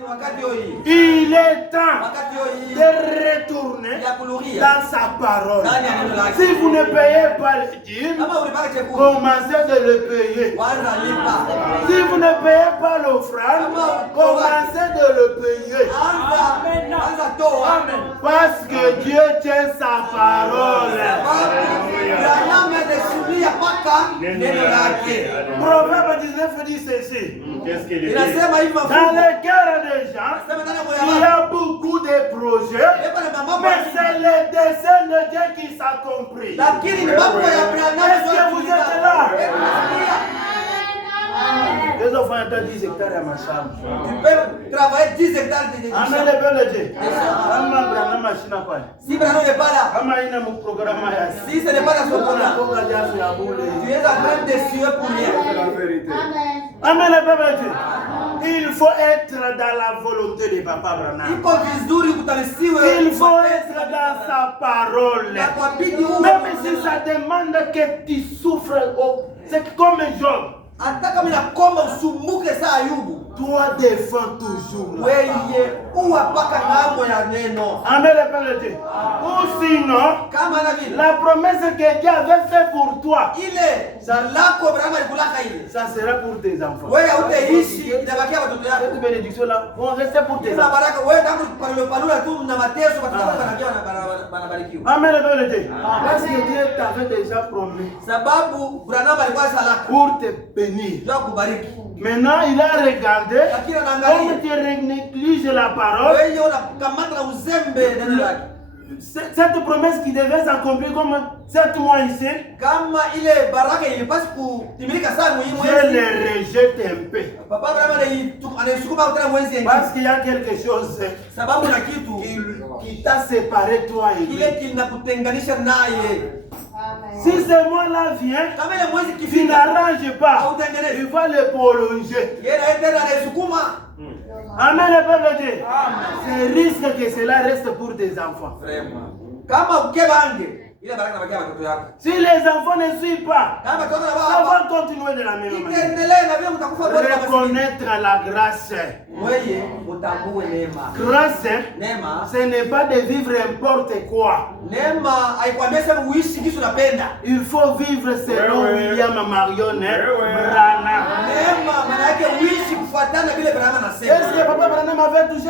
Wakati hii. Il est temps Wakati hii de retourner ya kuluria. dans sa parole. Ndani ya neno lake. Si vous ne payez pas le dîme, Kama ulipaka chekula, commencez de le payer. kwanza lipa. Si vous ne payez pas l'offrande, commencez de le payer. Anza toa. Parce que Dieu tient sa parole. Branham anashuhudia paka neno lake. Proverbe 19 dit ceci. Qu'est-ce qu'il dit? Inasema hivi Dans mafungu. les cœurs des gens, Sema ndani ya moyo il y wako. a beaucoup de projets, Yeko na mambo mais c'est le dessein de Dieu qui s'accomplit. lakini ni mambo ya Branham. Est-ce que vous êtes là? Unasikia? Les enfants ont 10 hectares à ma chambre. Tu peux travailler 10 hectares de Amen, le peuple de Dieu. Kama Branham machine pale. Si Branham n'est pas là, Kama ina mprograma ya si ce n'est pas dans son programme, Konga jasu ya bure. tu es en train de suer pour rien. Amen, le peuple de Dieu. Il faut être dans la volonté de Papa Branham. Iko vizuri kutalisiwe. Il faut être dans sa parole. Na kwa bidii uwe. Même si ça demande que tu souffres, c'est comme Job. Hata kama inakomba usumbuke saa Ayubu. Toi défends toujours. Weye uwa paka ngambo ya neno. Amen, le peuple de Dieu. Ou sinon, Kama na vile. la promesse que Dieu avait faite pour toi, Ile lako Branham alikulaka ile. ça sera pour tes enfants. Wewe hautaishi inabakia watoto Cette yako. bénédiction là vont rester pour tes Ila enfants. baraka wewe tangu palula tu na mateso watoto wako wanabarikiwa. Amen, le peuple de Dieu. Parce que Dieu t'avait déjà promis Sababu Branham alikuwa salaka. pour te bénir. Ndio kubariki. Maintenant, il a regardé Lakini comme anaangalia tu négliges la parole. wewe unakamata na uzembe neno lake. Cette promesse qui devait s'accomplir comme 7 mois ici, Kama ile baraka ilipasi kutimilika saa muhimu je mwezi. le rejette un peu. Papa Branham anaisukuma tena mwezi Parce ingine. qu'il y a quelque chose Sababu na kitu qui t'a séparé toi et lui. kile kinakutenganisha naye. Si ce mois-là vient, Kama ile mwezi tu kifika, n'arranges pas, hautengenezi. il va le prolonger. Yeye na tena anaisukuma. Amen, le peuple de Dieu. C'est risque que cela reste pour tes enfants. Vraiment. Kama ukebange ile baraka inabakia watoto yako. Si les enfants ne suivent pas, Kama watoto na ça baba va continuer de la même manière. itaendelea na vile mtakufa wote kama sisi. Reconnaître la grâce. Wewe utambue neema. Grâce, Neema, ce n'est pas de vivre n'importe quoi. neema haikwambia sema uishi kitu unapenda. Il faut vivre selon William Marion Branham. Neema maana yake uishi kufuatana vile Branham Est-ce que anasema. Papa Branham avait touché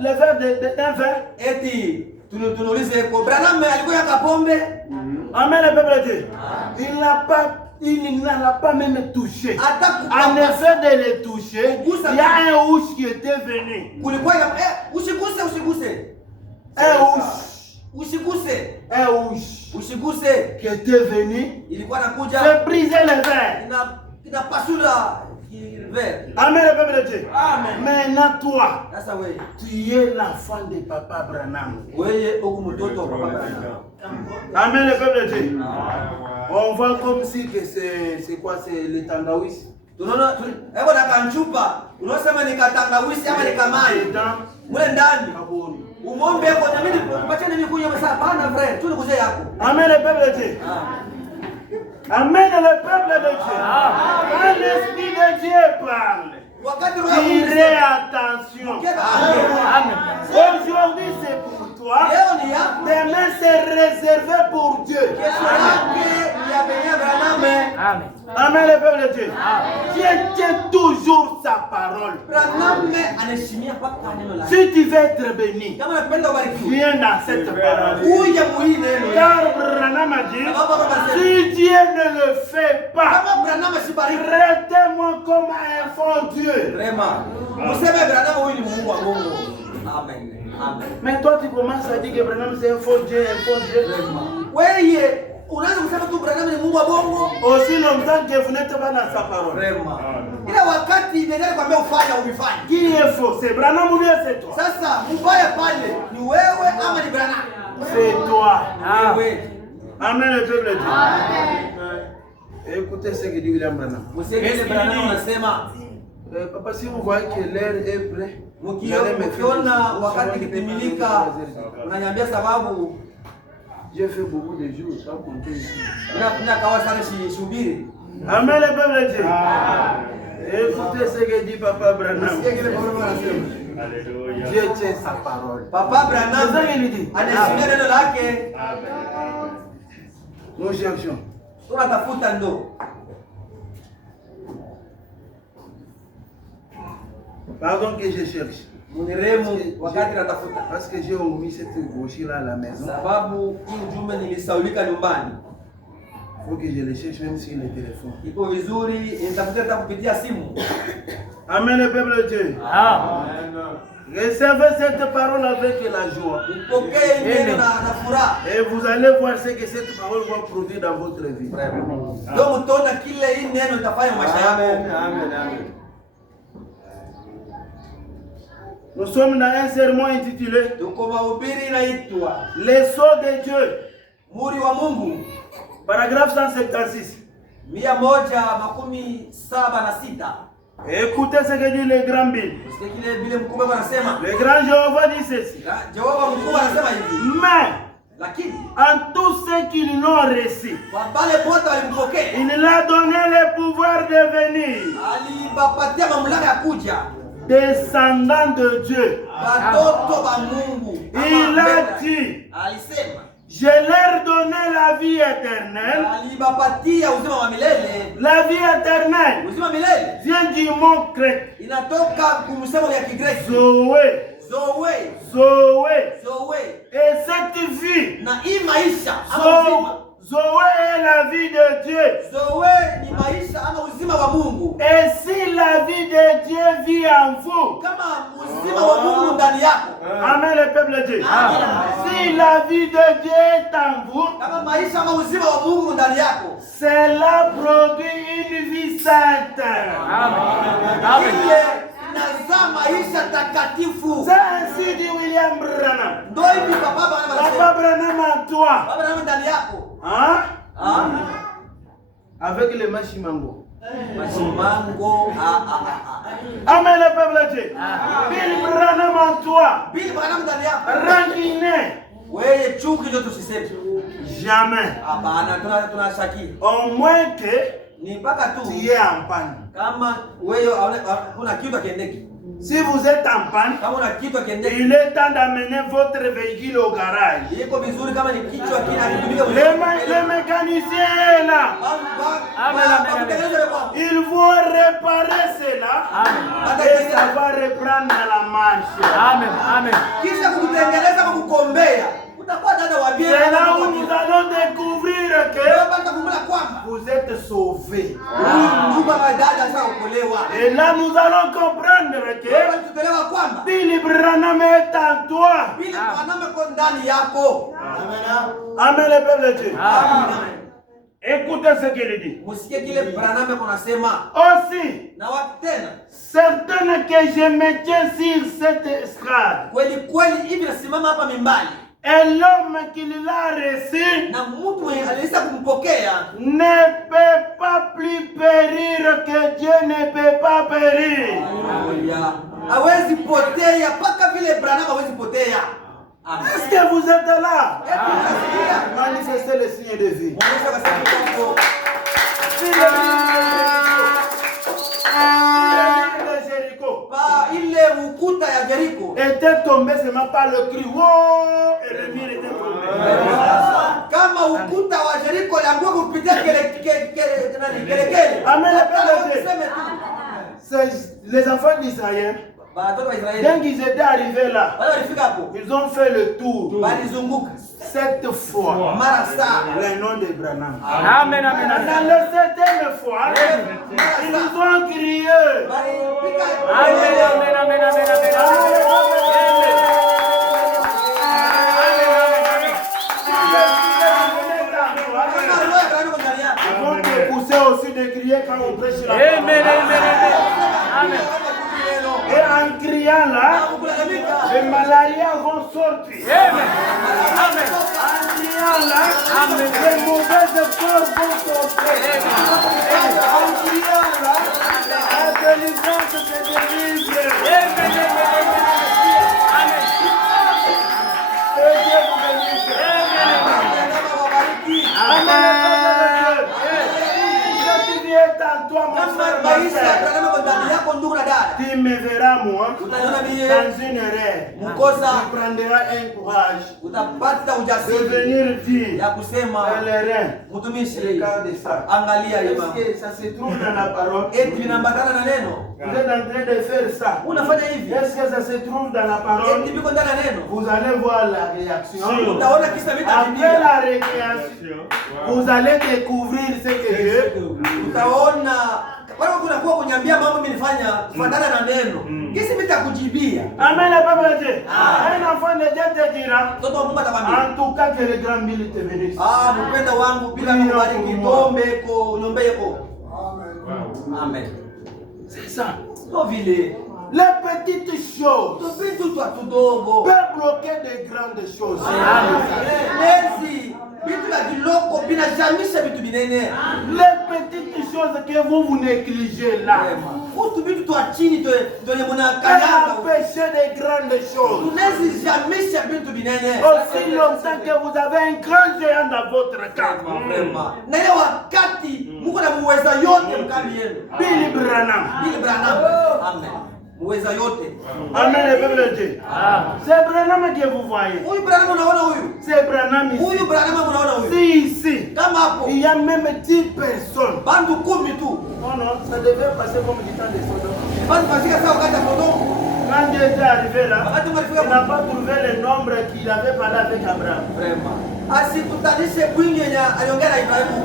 le verre d'un verre? Eti tunaulize kwa Branham alikuwa yaka pombe. Amen, le peuple de Dieu. Il n'a pas même touché. Hata En effet de le toucher, il y a un ouche qui était venu. kulikuwa na usiguse. Un ouche. Usiguse. Qui était venu. Ilikuwa nakuja se briser le verre. inapasula Amen le peuple de Dieu. Amen. Maintenant toi, Sasa wewe, tu es l'enfant de Papa Branham. wewe uko mtoto wa Papa Branham. Amen le peuple de Dieu. On voit comme si que c'est quoi, c'est le tangawizi. Tunaona hebu na kanchupa, unasema ni katangawisi ama ni kamai. Mule ndani. Umombe kwa nini mpachane mimi kunywa sasa hapana frère, tu nikuze yako. Amen le peuple de Dieu. Amen le peuple de Dieu. Quand l'esprit de Dieu parle, tirez attention. Amen. Aujourd'hui c'est pour toi. Demain c'est réservé pour Dieu. Amen. Amen le peuple de Dieu. Dieu tient toujours sa parole. Si tu veux être béni, viens dans cette parole. Car Branham a dit, si Dieu ne le fait pas, traitez-moi comme un faux Dieu. Mais toi tu commences à dire que Branham c'est un faux Dieu, un faux Dieu. Unaanza kusema tu Branham ni Mungu wa bongo. Aussi longtemps que vous n'êtes pas dans sa parole. Vraiment. Ila wakati Biblia kwambia ufanye uvifanye. Qui est faux? C'est Branham ou bien c'est toi? Sasa mbaya pale ni wewe ama ni Branham? C'est toi. Wewe. Amen le peuple de Dieu. Amen. Écoutez ce que dit William Branham. Msikie Branham anasema. Papa, si vous voyez que l'heure est prête, mkiona wakati kitimilika unaniambia sababu j'ai fait beaucoup de jours, sans compter ici. Amen le peuple de Dieu. Écoutez ce que dit Papa Branham. Dieu tient sa parole. Papa Branham anaheshimia neno lake. Nous cherchons. Tunatafuta ndo. Pardon que je cherche. Parce que j'ai omis cette gauche là à la maison. Il faut que je le cherche même sur le téléphone. Amen le peuple de Dieu. Amen. Recevez cette parole avec la joie. Et vous allez voir ce que cette parole va produire dans votre vie. Amen. Amen. Nous sommes dans un sermon intitulé Les sceaux de Dieu. Paragraphe 156. Écoutez ce que dit le grand Bill. Le grand Jéhovah dit ceci. Mais en tout ce qu'il n'a reçu, il a donné le pouvoir de venir descendant de Dieu. Il a dit, je leur donnais la vie éternelle. La vie éternelle vient du mot grec. Zoé. Et cette vie, Zoé est la vie de Dieu. Et si la vie de Dieu vit en vous, Amen le peuple de Dieu. Si la vie de Dieu est en vous, cela produit une vie sainte. Amen. C'est ainsi dit William Branham. Papa Branham en toi. Hein? Avec le machimango. Amen le peuple de Dieu. Bill Branham en toi. Ranginé. Jamais. Au moins que tu es en panne. Si vous êtes en panne, il est temps d'amener votre véhicule au garage. Le mécanicien est là. Ils vont réparer cela et ça va reprendre la marche. Amen. Amen. C'est là où nous allons découvrir que vous êtes sauvés. Et là nous allons comprendre que Billy Branham est en toi. Amen le peuple de Dieu. Écoutez ce qu'il dit. Musikie kile Branham kunasema. Aussi, Na wapi tena? certaines que je me tiens sur cette estrade. Kweli kweli hivi nasimama hapa mimbali. Et l'homme qui l'a reçu Na mtu mwenye aliweza kumpokea ne peut pas plus périr que Dieu ne peut pas périr. Haleluya. Hawezi potea mpaka vile Branham hawezi potea. Amen. Est-ce que vous êtes là? Nasikia. Manifestez le signe de vie. Muonyesha kwa sababu de Jéricho pa ile ukuta ya Jericho était tombé seulement par le cri. Wow! Et le mur était tombé. kama ukuta wa Jericho ulianguka kupitia kelekele. Amen. Tuseme tu. C'est les enfants d'Israël. Watoto wa Israeli Dès qu'ils étaient arrivés là, wale walifika hapo ils ont fait le tour. walizunguka 7 fois. mara saba. Le nom de Branham. Amen, amen, amen. Dans le 7e fois, ils nous ont crié. Walipika Amen, amen, amen, amen, amen. kama roho ya Branham ndani yake. Ils vont te pousser aussi de crier quand on prêche la Amen, parole. amen, amen. Et en criant là, les malarias vont sortir. Amen. Amen. En criant là, les mauvaises forces vont sortir. En criant là, la délivrance se délivre. Que Dieu vous bénisse. Amen. Je dis en toi, mon frère, ma maisha ya sœur. Branham ndani yako ndugu na dada. Tu me verras, moi, Utaniona mie dans une erreur. mkosa, Tu prendras un courage utapata de ujasiri venir dire ya kusema pèlerin. mtumishi, Regarde ça. angalia hii Est-ce mambo. que ça se trouve dans la parole? Eti vinaambatana na neno. Vous êtes en train de faire ça. Unafanya hivi. Est-ce que ça se trouve dans la Eti parole? viko ndani ya neno. Vous allez voir la réaction. Utaona kisa Après vitatimia. la réaction, vous allez découvrir ce que Dieu. Utaona wale kunakuwa kunyambia mambo mimi nifanya kufuatana na neno. Kisi nitakujibia. Amen, le peuple de Dieu. Un enfant de Dieu te dira. Mtoto wa Mungu atakwambia. En tout cas, que le grand mille te bénisse. Ah, mpenda wangu bila kubariki tombe ko nyombeye ko. Amen. C'est ça. Ndio vile. Les petites choses Vitu twa tudogo. peuvent bloquer de grandes choses. Lezi vitu vya kiloko vinashamisha vitu vinene. Les petites choses que vous négligez là Kutu vitu twa chini twenye peuvent mnakanyaga. empêcher de grandes choses. Tunaweza jamisha vitu vinene. Aussi longtemps que vous avez un grand géant dans votre camp. Mapema. Na ile wakati Mungu anamuweza yote mkambi yenu. Billy Branham. Billy Branham. Amen. Muweza yote. Amen, le peuple de Dieu. C'est Branham que vous voyez. Huyu Branham unaona huyu? C'est Branham ici. Huyu Branham unaona huyu? Si ici, Kama hapo il y a même 10 personnes. bandu 10 tu. Non, non, ça devait passer comme du temps de Sodome. Bandu kafika sawa wakati wa Sodoma. Quand Dieu était arrivé là, Wakati Mungu il n'a alifika pas trouvé le nombre qu'il avait parlé avec Abraham. Vraiment. Asikutanishe bwingi yenye aliongea na Ibrahimu.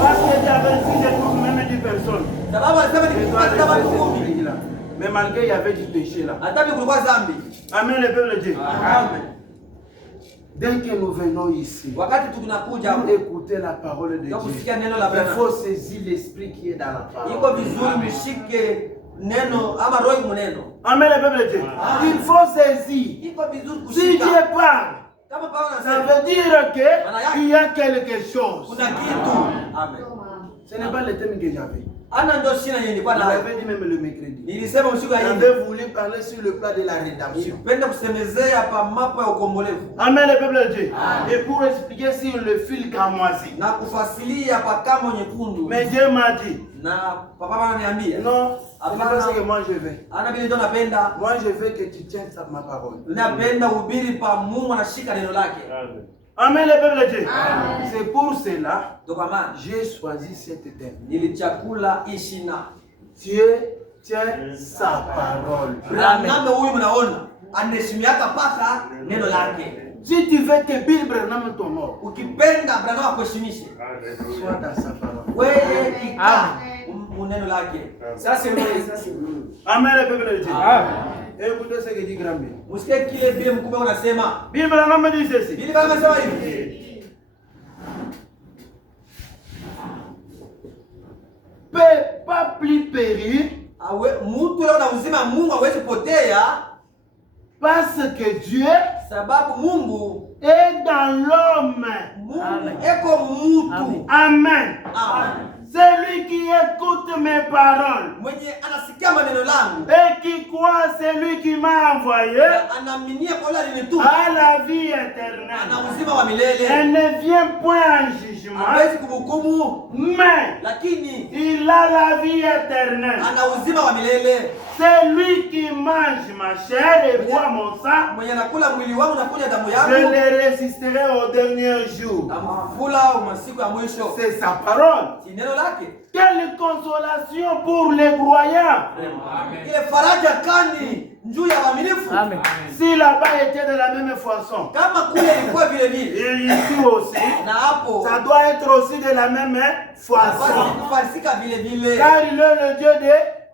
Parce que Dieu avait dit, je trouve même 10 personnes. Sababu alisema Je dois nikipata bandu laisser 10. ce pays là. Mais malgré il y avait du péché là. Hata vile kulikuwa dhambi. Amen, le peuple de Dieu. Amen. Dès que nous venons ici, Wakati tunakuja pour écouter la parole de ya Dieu, kusikia neno la il Bwana. faut saisir l'esprit qui est dans la Iko parole. vizuri mshike neno ama roho muneno. Amen, le peuple de Dieu. Il faut saisir. Iko vizuri Si kushika. Dieu parle, Kama Paulo ça anasema veut dire qu'il y a quelque chose. kuna kitu. Amen. Ce n'est pas le thème que j'avais. Ana ndio shina yenye nilikuwa Je nayo. l'avais dit même le mercredi. Nilisema usiku ya hivi. J'avais voulu parler sur le plan de la rédemption. Nipenda kusemezea pa mapo ya ukombolevu Amen, le peuple de Dieu. Et pour expliquer sur le fil cramoisi. na kufasilia pa kama nyekundu. Mais Dieu m'a dit, Na papa ananiambia, non, ce n'est pas ce que moi je veux. ana vile ndio napenda. Moi je veux que tu tiennes ça, ma parole. Napenda ubiri pa Mungu anashika neno lake. Amen, le peuple de Dieu. C'est pour cela Ndio kwa maana j'ai choisi cette thème. nilichakula ishina. Dieu tient sa parole. Branham huyu mnaona anaheshimiaka paka neno lake. Si tu veux que Bill Branham t'honore, Ukipenda Branham akuheshimishe, sois dans sa parole. wewe ikaa neno lake. Sasa Amen, le peuple de Dieu. Écoutez ce que dit Grand Bill. msikie kile vile mkubwa unasema. Bill Branham dit ceci. Bili kama sema hivi. peut pas plus périr Mtu leo na uzima Mungu hawezi potea parce que Dieu sababu Mungu est dans l'homme. Mungu eko mtu. Amen. Amen. Celui qui écoute mes paroles Mwenye anasikia maneno langu et qui croit celui qui m'a envoyé anaaminia kwa yule alinituma a la vie éternelle. ana uzima wa milele. Elle ne vient point en jugement, Hawezi kuhukumu mais lakini il a la vie éternelle. ana uzima wa milele. C'est lui qui mange ma chair et boit mon sang. Mwenye anakula mwili wangu na kunywa damu Je yangu le ressusciterai au dernier jour. amfufula masiku ya mwisho. C'est sa parole. Si neno lake. Quelle consolation pour les croyants. Ile faraja kani njuu ya waaminifu. Amen. Si là-bas était de la même façon, Kama kule ilikuwa vile vile et ici aussi, na hapo ça doit être aussi de la même façon. kufarisika vile vile. Car il est le Dieu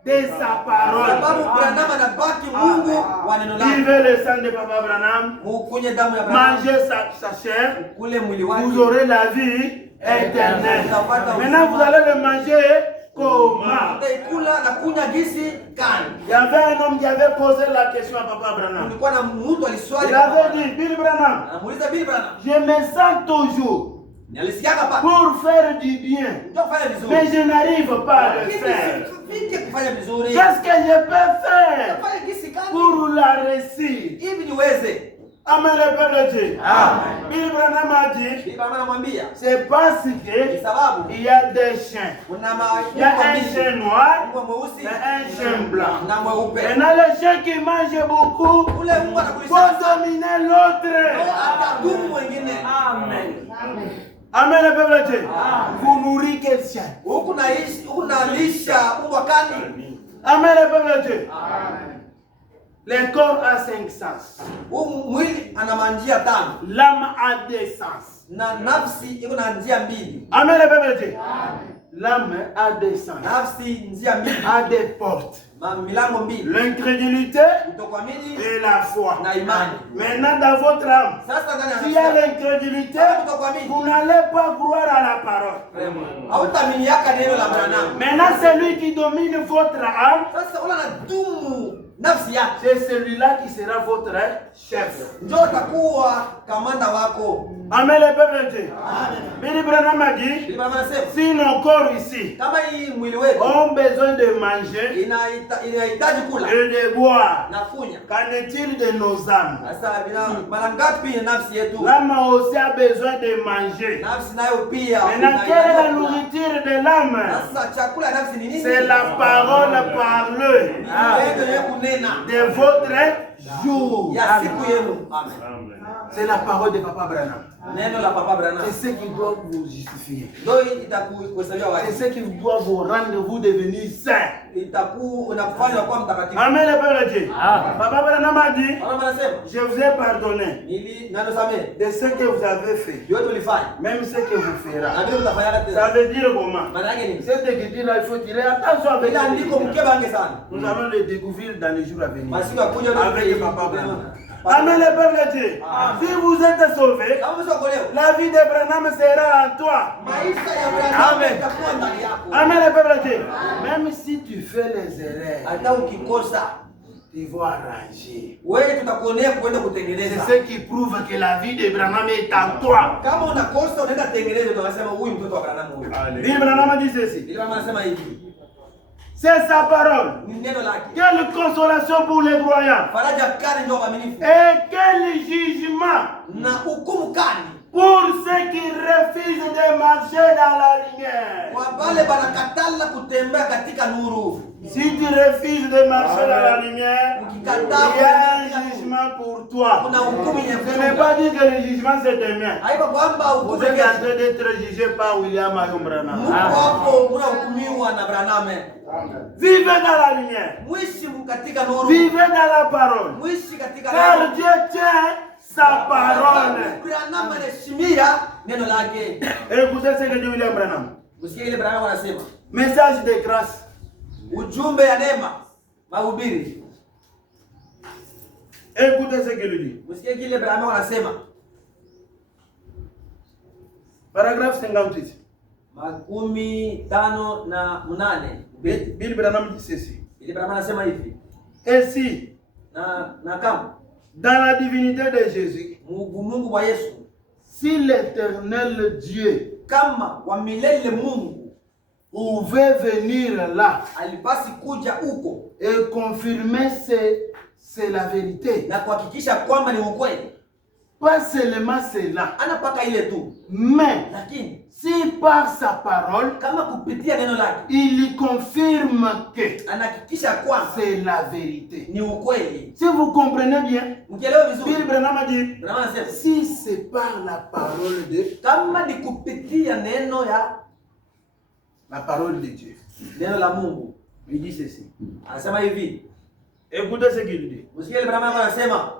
de sa parole. Sababu Branham anabaki Mungu wa neno lake. Vivez le sang de Papa Branham, Mukunye damu ya Branham. mangez sa chair, Kule mwili wake. vous aurez la vie éternelle. Maintenant vous allez le manger comment? Utaikula na kunywa gisi kani. Il y avait un homme qui avait posé la question à Papa Branham. Kulikuwa na mtu aliswali. Il avait dit, Billy Branham, Anamuuliza Billy Branham. je me sens toujours Nalisikiaka pa. pour faire du bien, Ndio kufanya vizuri. mais je n'arrive pas à le faire. Vipi kufanya vizuri? Qu'est-ce que je peux faire Fanya gisi kani. pour la réussir? Hivi niweze. Amen, le peuple de Dieu. Amen. Billy Branham a dit, Billy Branham anamwambia. c'est parce Ni que sababu il y a des chiens. kuna Il y a un chien noir mbwa mweusi et un chien blanc. na mweupe. Maintenant, le chien qui mange beaucoup Ule mbwa anakulisha faut dominer l'autre. atadumu mwingine. Amen. Amen, le peuple de Dieu. Vous nourrissez quel chien? Huku unalisha mbwa kani? Amen, le peuple de Dieu. Le corps a 5 sens. Mwili ana manjia tano L'âme a 2 sens. na nafsi iko na njia mbili. Amen, le peuple de Dieu. L'âme a 2 sens. Nafsi njia mbili, A des portes. milango mbili, L'incrédulité kutokuamini et la foi. na imani. Maintenant, dans votre âme, Sasa ndani ya s'il y a nafsi l'incrédulité, kutokuamini, vous n'allez pas croire à la parole. hautamini yaka neno la Branham. Maintenant, celui qui domine votre âme, Sasa ula nadumu nafsi yake, c'est celui-là qui sera votre chef. ndio utakuwa kamanda wako. Amen, le peuple de Dieu. Billy Branham a dit, Biblia inasema si nos corps ici kama hii mwili wetu ont besoin de manger inahitaji kula et de boire, na kunya. qu'en est-il de nos âmes? Sasa mara ngapi nafsi yetu? L'âme aussi a besoin de manger. Nafsi nayo pia. Maintenant, quelle est la nourriture de l'âme? Sasa chakula ya nafsi ni nini? C'est la parole parlée de votre jour. Ya siku yenu. Amen. C'est la parole de Papa Branham. Neno la Papa Branham. C'est ce qui doit vous justifier. Ndio itakuhesabia wazi. C'est ce qui doit vous rendre vous devenir saint. Unafanya kuwa mtakatifu. Amen, le peuple de Dieu. Papa Branham a dit, Bwana anasema, je vous ai pardonné nasamee de ce que vous avez fait, yote ulifanya. même ce que vous ferez. Na ndio utafanya Ça tena. veut dire comment? Maana yake nini? Cette écriture-là, il faut tirer attention avec Ila cette andiko écriture. mkebange sana. Nous allons le découvrir dans les jours à venir. Masiku ya kuja Avec Papa Branham. Amen, le peuple de Dieu. Si vous êtes sauvé, Kama mshaokolewa, la vie de Branham sera en toi. maisha ya Branham Amen. itakuwa ndani yako. Amen, le peuple de Dieu. Même si tu fais les erreurs, Hata ukikosa, tu vas arranger. wewe tutakuonea kwenda C'est kutengeneza. ce qui prouve que la vie de Branham est en toi. Kama unakosa unaenda tengeneza, tunasema huyu mtoto wa Branham huyu. Bill Branham dit ceci. Biblia inasema hivi. C'est sa parole. Ni neno lake. Quelle consolation pour les croyants. Faraja kali ndio waaminifu. Et quel jugement Na hukumu kali pour ceux qui refusent de marcher dans la lumière. kwa wale banakatala kutembea katika nuru. Si tu refuses de marcher dans la lumière, il y a un jugement pour toi. Kuna hukumu Je ne vais yenyewe. pas dire que le jugement c'est demain. Haiko kwamba Vous hukumu êtes en kesho. train d'être jugé par William Ayom Branham. Mungu hapo unahukumiwa na Branham. Vivez dans la lumière. Mwishi katika nuru. Vivez dans la parole. Mwishi katika Car nuru. Dieu tient sa parole. Branham anaheshimia neno lake. Écoutez ce que dit William Branham. Usikie ile Branham anasema. Message de grâce. Ujumbe ya neema. Mahubiri. Écoutez ce qu'il dit. Usikie kile Branham anasema. Paragraphe 58. 58. Billy Branham dit ceci. Billy Branham anasema hivi. Ainsi, Na kama dans la divinité de Jésus, Mungu wa Yesu, si l'éternel Dieu kama wa milele Mungu pouvait venir là alipasi kuja huko et confirmer c'est la vérité. na kuhakikisha kwamba ni ukweli. Pas seulement cela, Anapaka ile tu, mais lakini si par sa parole, kama kupitia neno lake il confirme que anahakikisha kwamba c'est la vérité. ni ukweli. Si vous comprenez bien, Mkielewa vizuri, Billy Branham a dit, Branham anasema si c'est par la parole de kama ni kupitia neno ya la parole de Dieu. neno la Mungu, Il dit ceci. anasema hivi. Écoutez ce qu'il dit. Msikie Branham anasema,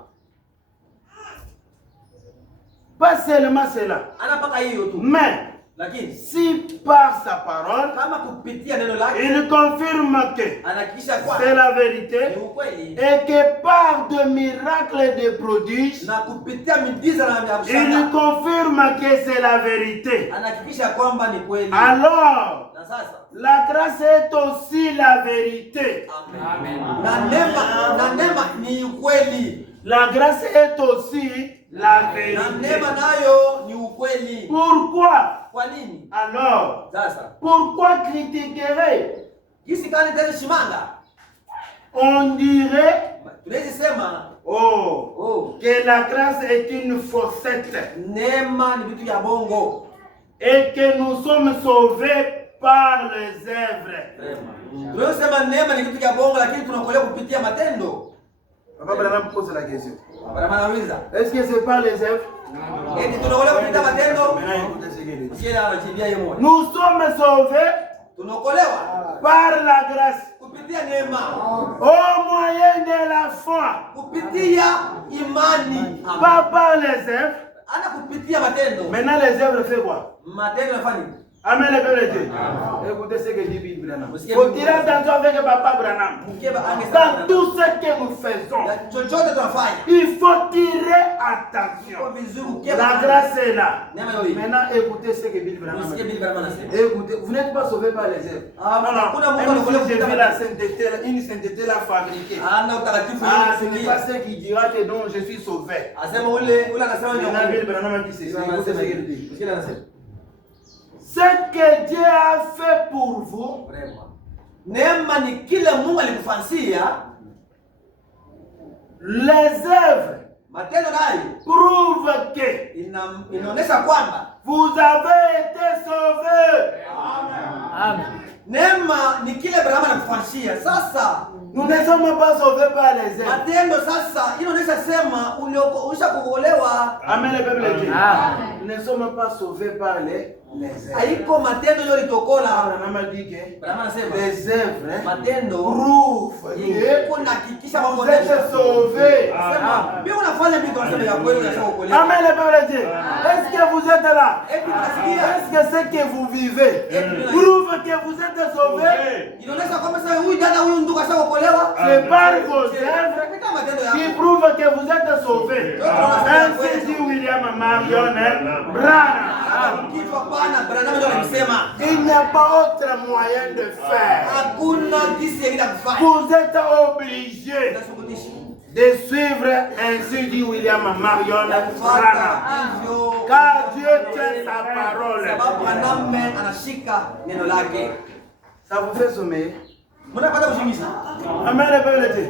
Pas seulement cela, anapaka hiyo tu, mais lakini si par sa parole, kama kupitia neno lake il confirme que anahakikisha c'est kwamba la ni vérité ukweli, et que par de miracles et de prodiges, na kupitia miujiza na il mshangao confirme que c'est la vérité. anahakikisha kwamba ni kweli. Alors, Na sasa la grâce est aussi la vérité. amen. Na neema ni ukweli. La grâce est aussi la Na vérité. neema nayo ni ukweli. Pourquoi? Kwa nini? Alors, Sasa pourquoi critiquerait? jinsi kani tena shimanga On dirait, tunaweza sema oh, que la grâce est une faussette neema ni vitu ya bongo et que nous sommes sauvés par les œuvres. tunaweza sema neema ni kitu ya bongo, lakini tunakolewa kupitia matendo. Papa Branham pose la question. Bwana anauliza, Est-ce que c'est par les œuvres? eti tunakolewa kupitia matendo? Maintenant, écoutez ce qu'il dit. Msikie anajibia yeye mmoja. Nous sommes sauvés Tunakolewa par la grâce kupitia neema, au moyen de la foi, kupitia imani, pas par les œuvres. ana kupitia matendo. Maintenant, les œuvres fait quoi? Matendo yanafanya nini? Amen, le peuple de Dieu. Écoutez ce que dit Bill Branham. Faut-il attention avec Papa Branham? Mkieba Dans angesema tout ce que nous faisons, chochote tunafanya il faut tirer kwa attention. vizuri. La Ukieba grâce est là. neema hiyo hiyo. Maintenant, écoutez ce que Bill Branham Msikie dit. Billy Branham anasema. Écoutez, vous n'êtes pas sauvé par les œuvres. Hakuna Mungu Même anakolewa si j'ai kupitia vu la matendo. sainteté, une sainteté la fabriquée. Ana utakatifu Ce yule n'est pas ce qui dira que non, je suis sauvé. asema ule anasema Maintenant, Bill ndio. Branham a dit ceci. Écoutez ce qu'il dit. Msikie anasema. Ce que Dieu a fait pour vous, Neema ni kile Mungu alikufanyia. les œuvres Matendo nayo prouvent que inaonyesha kwamba vous avez été sauvés. Amen. neema ni kile Abrahamu anakufanyia. Sasa Nous ne sommes pas sauvés par les œuvres. matendo sasa inaonyesha sema ulishakuokolewa. Amen, le peuple de Dieu. Amen. Nous ne sommes pas sauvés par les œuvres. Haiko matendo ndio litokola. Abraham a dit que Abrahamu anasema les œuvres matendo prouvent que kunahakikisha vous êtes sauvés. Sema mimi unafanya vitu unasema ya kweli unashaokolewa. Amen, le peuple de Dieu. Est-ce que vous êtes là? Eti unasikia? Est-ce que ce que vous vivez prouve que vous êtes sauvés? Inaonyesha kwamba sasa huyu dada huyu ndugu ashaokolewa. C'est par vos œuvres Katika matendo qui yako. prouve que vous êtes sauvés. Ainsi dit William Marion Branham. Kichwa pana Branham ndio anasema Il n'y a pas autre moyen de faire. hakuna jinsi ya kufanya. Vous êtes obligés de suivre ainsi dit William Marion Branham. Car Dieu tient sa parole. Sababu Branham anashika neno lake. Ça vous fait sommeiller? Mnapata kushimisha. Amen, le peuple de Dieu.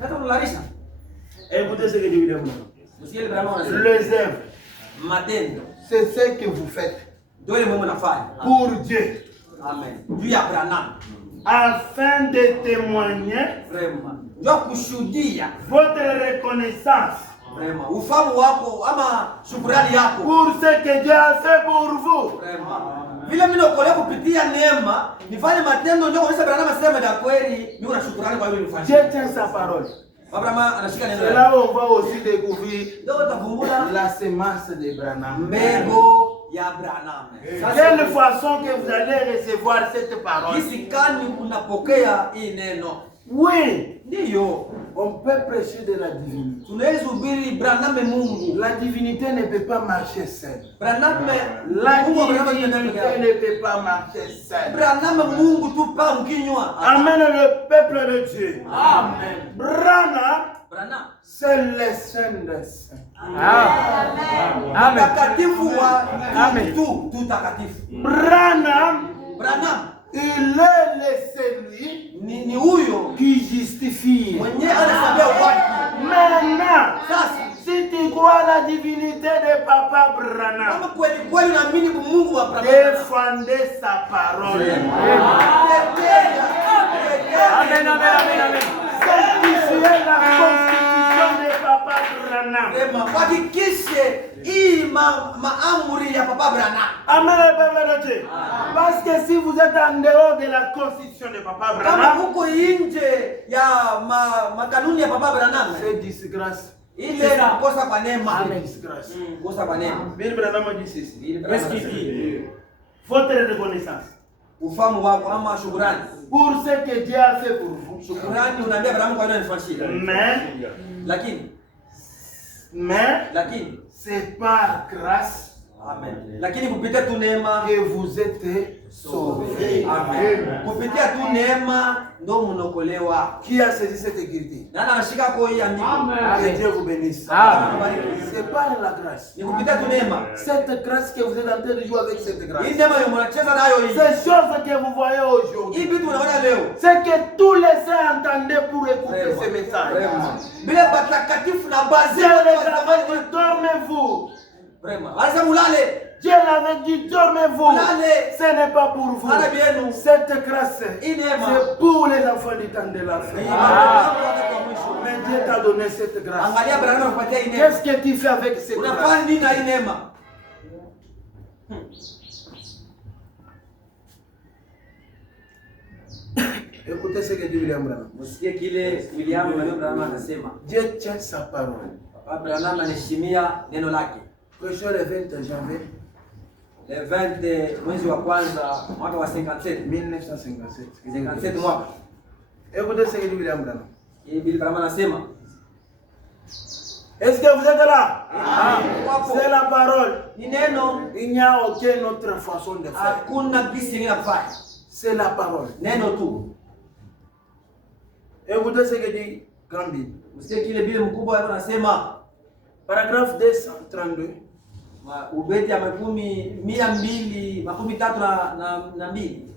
Sasa unalarisha. Écoutez ce que dit William Branham. Msikie Branham anasema Les œuvres, matendo c'est ce que vous faites ndio ile Mungu anafanya. pour Dieu. Amen. Juu ya Branham. Afin de témoigner Vraiment. Ndio kushuhudia. votre reconnaissance Vraiment. Ufahamu wako ama shukrani yako. pour ce que Dieu a fait pour vous. Vraiment. Vile mimi naokolewa kupitia neema, nifanye matendo ndio kuonyesha Branham asema ya kweli, niko na shukrani kwa hiyo nilifanya. Dieu tient sa parole. Abraham anashika neno C'est lake. là où on va aussi découvrir Ndio utavumbula la semence de Branham. mbegu ya Branham. Quelle façon que vous allez recevoir cette parole? Jinsi gani unapokea hii neno? Oui, Ndio. On peut prêcher de la divinité. Tunaweza hubiri Branham Mungu. La divinité ne peut pas marcher seule. Branham La Mungu divinité ne peut pas marcher seule. Branham Mungu tu pa mkinywa. Amen le peuple de Dieu. Amen. Branham, c'est le Saint des Saints. Amen. Takatifu wa Amen. tu takatifu. Branham, Branham il est le celui ni huyo qui justifie. mwenye anasabia watu. Maintenant, Sasa si tu crois la divinité de Papa Branham, kama kweli kweli unaamini Mungu wa Branham, défendez sa parole. Amen, amen, amen, amen. Sanctifiez la constitution de Papa Branham. hakikishe hii maamri ya Papa Branham. Amen le peuple de Dieu. Parce que si vous êtes en dehors de la constitution de Papa Kama Branham, huko nje ya makanuni ya Papa Branham, c'est disgrâce. ile kukosa kwa neema. C'est disgrâce. Kukosa kwa neema. Bill Branham dit ceci. Qu'est-ce qu'il dit? Votre reconnaissance Ufahamu wako ama shukrani. pour ce que Dieu a fait pour vous. Shukrani unaambia Branham kwa nini anifanyia. Mais Lakini c'est par grâce amen. Lakini kupitia tu neema que vous êtes sauvés. amen. Kupitia tu neema ndo mnaokolewa. Qui a saisi cette écriture? Nani anashika kwa hii andiko? Que Dieu vous bénisse. Amen. C'est par la grâce. Ni kupitia tu neema. Cette grâce que vous êtes en train de jouer avec cette grâce. Hii neema mnacheza nayo hii. Ces choses que vous voyez aujourd'hui. Hii vitu unaona leo. C'est que tous les saints entendaient pour écouter ce message. Vraiment. Bila batakatifu na bazi Dieu les avait dit, dormez-vous. Vraiment. Anasema ulale. Dieu l'avait dit, dormez-vous. Ulale. Ce n'est pas pour vous. Ana bienu. Cette grâce, Hii neema. c'est pour les enfants du temps de la fin. Mais Dieu t'a donné cette grâce. Angalia Branham anakupatia hii neema. Qu'est-ce que tu fais avec cette grâce? Unafanya nini na hii neema? Écoutez ce que dit William Branham. Msikie kile William Branham anasema. Dieu tient sa parole. Papa Branham anaheshimia neno lake. Prêchons le 20 janvier Le 20 mwezi wa kwanza mwaka wa 57. 1957. 57 mwaka. Écoutez ce que dit William Branham. Bill Branham anasema. Est-ce que vous êtes là? Wapo. C'est la parole. Ni neno. Il n'y a aucune autre façon de faire. Hakuna gisi nyingine ya kufanya. C'est la parole. Neno tu. Écoutez ce que dit Gambi. Msikie kile Bill mkubwa anasema. Paragraphe 232. Ubeti ya 232.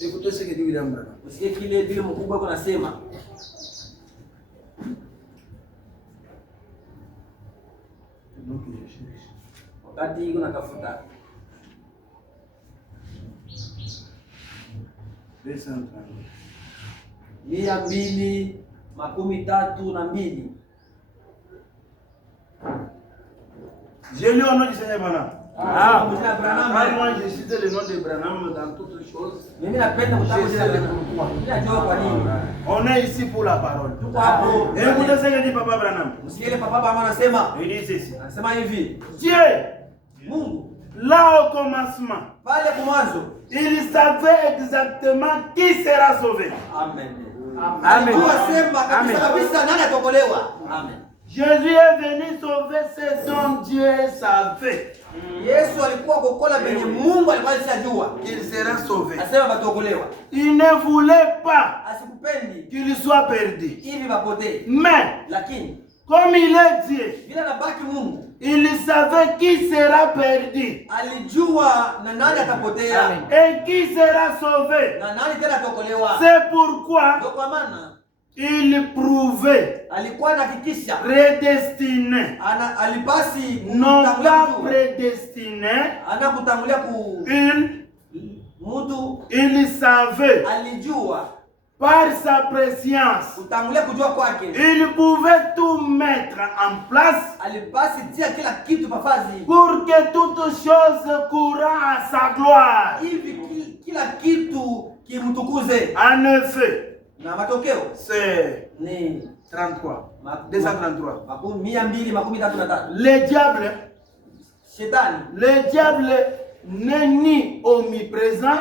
Écoutez ce que dit William Branham. Msikie kile Bill mkubwa anasema. Wakati kuna tafuta 232. J'ai lu au nom du Seigneur Branham. Branham. Moi, je cite le nom de Branham dans toutes choses. Mimi napenda kutamka Ninajua kwa nini. On est ici pour la parole. Tuko hapo. Écoutez ce que dit Papa Branham. Msikie Papa Branham anasema. Il dit ceci. Anasema hivi. Dieu, Mungu là au commencement, pale kwa mwanzo, il savait exactement qui sera sauvé. amen. Amen. Tunasema kabisa nani ataokolewa. Amen. Jésus est venu sauver ce dont Dieu savait Yesu alikuwa kokola benye Mungu alikuwa anajua qu'il sera sauvé. asema bataokolewa. Il ne voulait pas Asikupendi qu'il soit perdu. hivi bapotee. Mais, Lakini comme il est Dieu, bila nabaki Mungu il savait qui sera perdu alijua na nani atapotea et qui sera sauvé. na nani tena ataokolewa. C'est pourquoi Ndio kwa maana il prouvait, alikuwa anahakikisha prédestiné, alipasi non kutangulia pas kujua. prédestiné, Anakutangulia ku mtu il savait alijua par sa préscience. kutangulia kujua kwake. Il pouvait tout mettre en place Alipasi tia kila kitu pafazi pour que toute chose courant à sa gloire. hivi kila kitu kimtukuze. En effet, Na matokeo c'est ni 33. 233. 233. Le diable Shetani n'est ni omniprésent,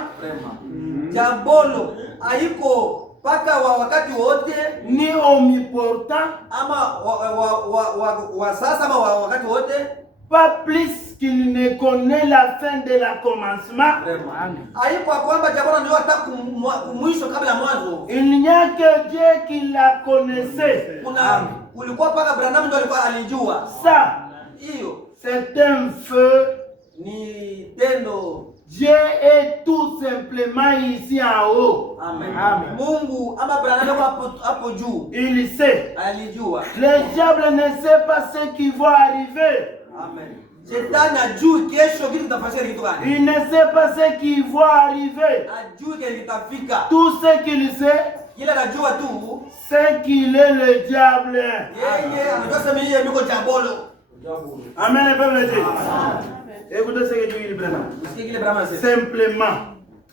Jabolo haiko paka wakati wote, ni omnipotent, ama wa sasa ama wakati wote, pas plus qu'il ne connaît la fin de la commencement. Haiko kwamba jambo ndio hata kumwisho kabla mwanzo. Il n'y a que Dieu qui la connaissait. Kulikuwa paka Branham ndio alikuwa alijua. Ça, hiyo c'est un feu. Ni tendo. Dieu est tout simplement ici en haut. Amen. Amen. Mungu ama Branham hapo juu. Il sait. Alijua. Le diable ne sait pas ce qui va arriver. Amen. Shetani ajui kesho kitu kitafanyika kitu gani. Il ne sait pas ce qui va arriver. Ajui kile kitafika. Tout ce qu'il sait, il anajua tu, c'est qu'il est le diable. Yeye anajua sema yeye yuko diabolo. Amen, le peuple de Dieu. Écoutez ce que dit Branham. Simplement,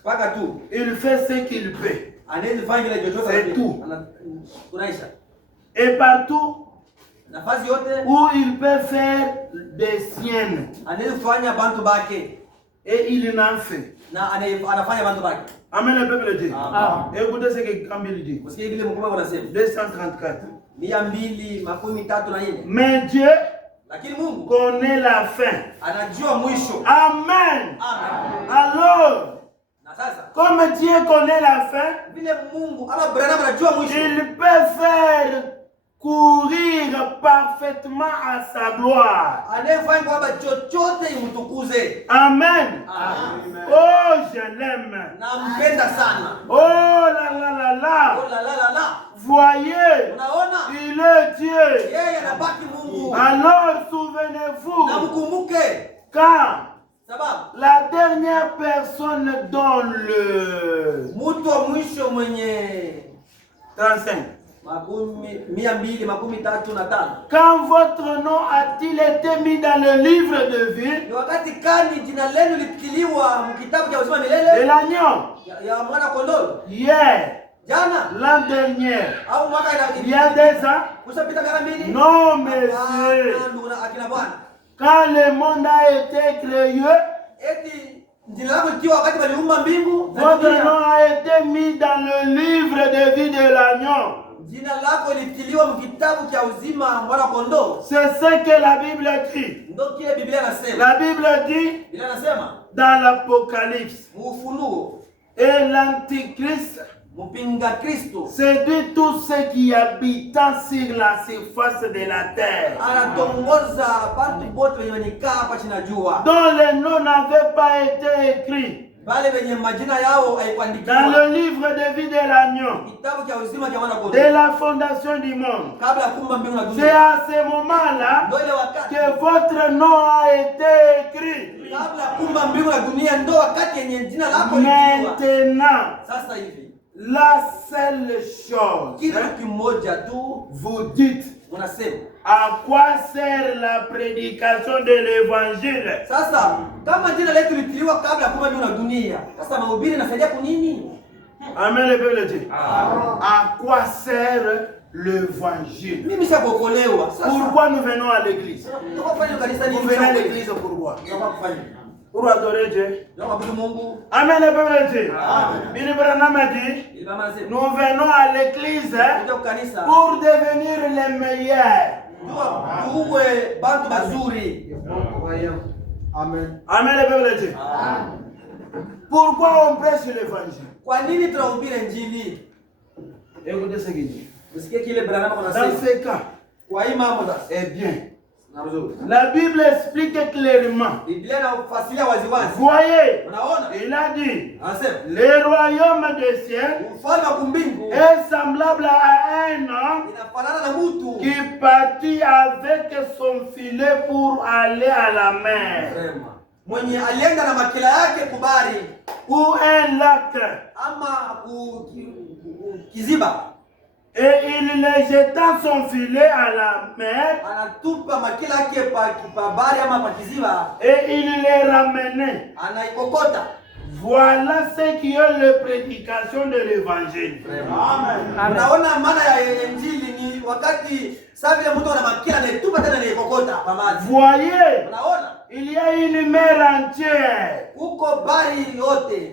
paka tu, il fait ce qu'il peut. C'est tout. Et partout où il peut faire des siennes, et il en fait. Amen, le peuple de Dieu. Écoutez ce que Camille dit. 234. Mais Dieu connaît la fin. Amen. Alors, comme Dieu connaît la fin, il peut faire courir parfaitement à sa gloire. Amen. Oh, je l'aime. Oh là là là là. Voyez, il est Dieu. Alors souvenez-vous, quand la dernière personne donne le 35. Quand votre nom a-t-il été mis dans le livre de vie de l'agneau? Hier, l'an dernier, il y a 2 ans? Non, monsieur. Quand le monde a été créé, votre nom a été mis dans le livre de vie de l'agneau. C'est ce que la Bible dit. La Bible dit dans l'Apocalypse. Et l'Antichrist séduit tous ceux qui habitent sur la surface de la terre, dont les noms n'avaient pas été écrits dans le livre de vie de l'agneau, de la fondation du monde. C'est à ce moment-là que votre nom a été écrit. Maintenant, la seule chose, vous dites, à quoi sert la prédication de l'évangile? Amen, le peuple de Dieu. À quoi sert l'évangile? Pourquoi nous venons à l'église? Vous venez à l'église pourquoi? Pour adorer Dieu. Amen, le peuple de Dieu. Billy Branham a dit, nous venons à l'église pour devenir les meilleurs. Amen. Amen, le peuple de Dieu. Pourquoi on prêche l'évangile? Écoutez ce qu'il dit. Dans ce cas, eh bien, la Bible explique clairement. Voyez, il a dit, le royaume des cieux est semblable à un homme qui partit avec son filet pour aller à la mer, ou un lac, et il le jeta son filet à la mer, et il le ramenait. Voilà ce qui est la prédication de l'évangile. Voyez, il y a une mer entière.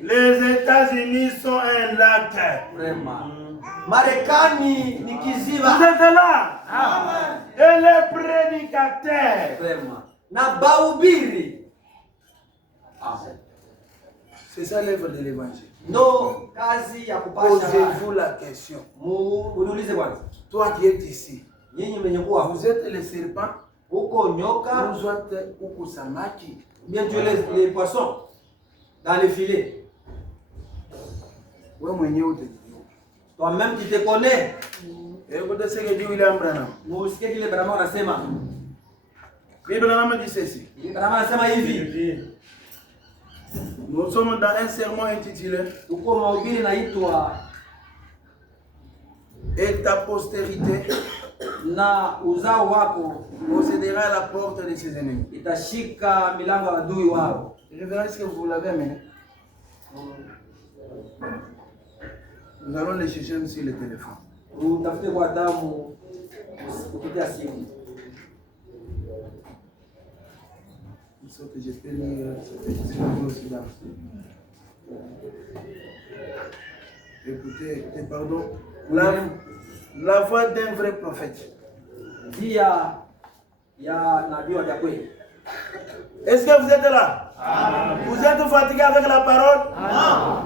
Les États-Unis sont un lac. Marekani ni kiziba. Vous êtes là? Et les prédicateurs. Vraiment. Na bahubiri. C'est ça l'œuvre de l'évangile. No kazi ya kupasha. Posez-vous la question. Uniulize kwanza. Toi qui es ici, Nyinyi mwenye kuwa vous êtes les serpents, huko nyoka, vous êtes huko samaki. bien tu es les poissons dans les filets. Wewe mwenyewe Toi-même tu te connais. écoutez ce que dit William Branham. Musikie kile Branham anasema. William Branham dit ceci. Branham anasema hivi. Nous sommes dans un sermon intitulé Tuko mahubiri naitwa Et ta postérité na uzao wako possédera la porte de ses ennemis. itashika milango ya adui wao. Je verrai ce que vous l'avez amené. Nous allons les chercher sur le téléphone. Utafute kwa damu kupitia simu. J'espère que aussi là. Écoutez, pardon. La voix d'un vrai prophète. Dia ya nabii wa kweli. Est-ce que vous êtes là? Vous êtes fatigué avec la parole?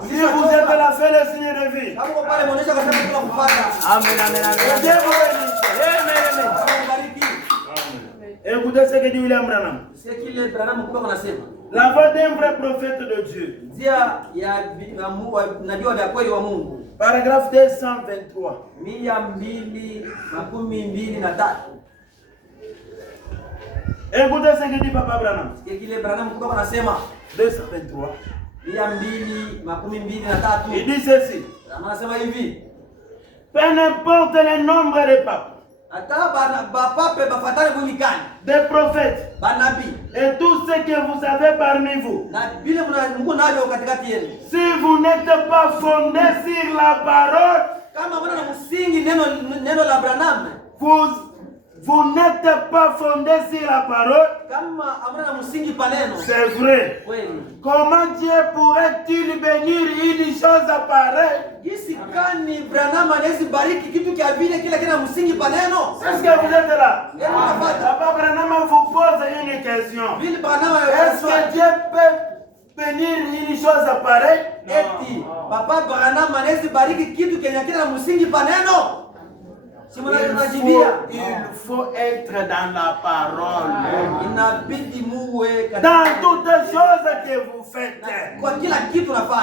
Si vous êtes là, faites le signe de vie. Kama pale muonesha kwa sababu tunakupata. Amen, amen, amen. Dieu vous bénisse. Bariki. Écoutez ce que dit William Branham. C'est kile Branham kwa anasema. La voix d'un vrai prophète de Dieu. Dia ya nabii wa kweli wa Mungu. Paragraphe 223. 223. Écoutez ce que dit Papa Branham. C'est kile Branham kwa anasema. 223. 223. Il dit ceci. Anasema hivi. Peu n'importe le nombre de papes, des prophètes, et tout ce que vous avez parmi vous, si vous n'êtes pas fondé sur la parole, vous n'êtes pas fondé sur la parole, c'est vrai. Comment Dieu pourrait-il bénir une chose pareille? Est-ce que vous êtes là? Papa Branham vous pose une question. Est-ce que Dieu peut bénir une chose pareille? Papa Branham anaweza bariki kitu kenye kina msingi paneno. Il faut être dans la parole. Dans toutes les choses que vous faites,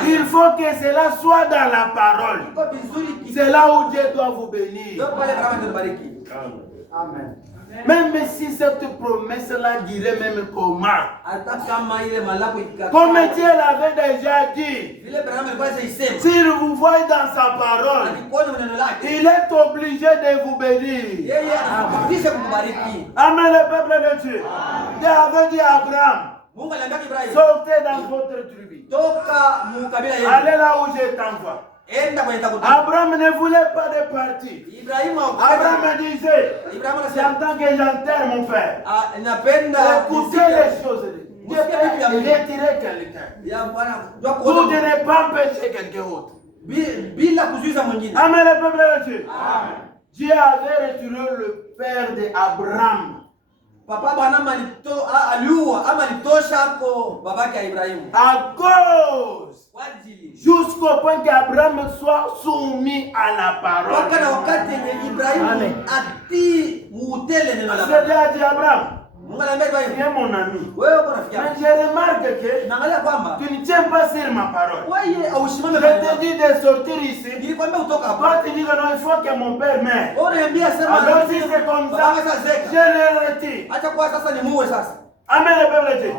il faut que cela soit dans la parole. C'est là où Dieu doit vous bénir. Amen. Même si cette promesse-là dirait même comment. Comme Dieu l'avait déjà dit. S'il vous voit dans sa parole, il est obligé de vous bénir. Amen, le peuple de Dieu. Dieu avait dit à Abraham, sortez dans votre tribu. Allez là où je t'envoie. Abraham ne voulait pas de partir. Abraham disait, j'entends que j'enterre mon père. Écoutez les choses. Dieu peut retirer quelqu'un. Vous ne devez pas empêcher quelqu'un d'autre. Amen, le peuple de Dieu. Dieu avait retiré le père d'Abraham. Papa Branham aliua ama alitosha ko babake Ibrahimu. À cause jusqu'au point qu'Abraham soit soumis à la parole. Wakati wakati yenye Ibrahimu ati muutele neno la Mungu. C'est dit Abraham. Mungu anambia Ibrahimu, tu es mon ami. wewe uko rafiki yangu. Mais je remarque que naangalia kwamba tu ne tiens pas sur ma parole. Wewe aushimame. Je te dis de sortir ici. Nilikwambia utoka hapa. Toi tu dis que non, il faut que mon père meure. Unaniambia sema alors si c'est comme ça, je le retire. Acha kwa sasa ni muue sasa. Amen, le peuple de Dieu.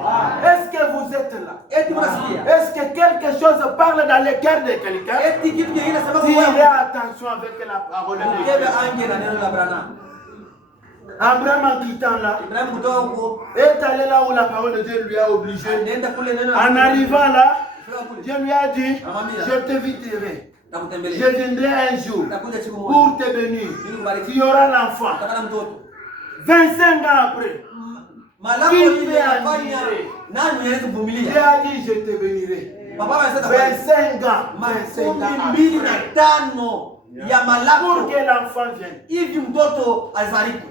Est-ce que vous êtes là? Est-ce que quelque chose parle dans le cœur de quelqu'un? Tirez attention avec la parole de Dieu. Abraham en quittant là, est allé là où la parole de Dieu lui a obligé. En arrivant là, Dieu lui a dit, je te visiterai. Je viendrai un jour pour te bénir. Tu auras l'enfant. 25 ans après, qui peut admirer? Dieu a dit, je te bénirai. 25 ans. 25 ans. ya malako pour que l'enfant vienne. hivi mtoto azalike.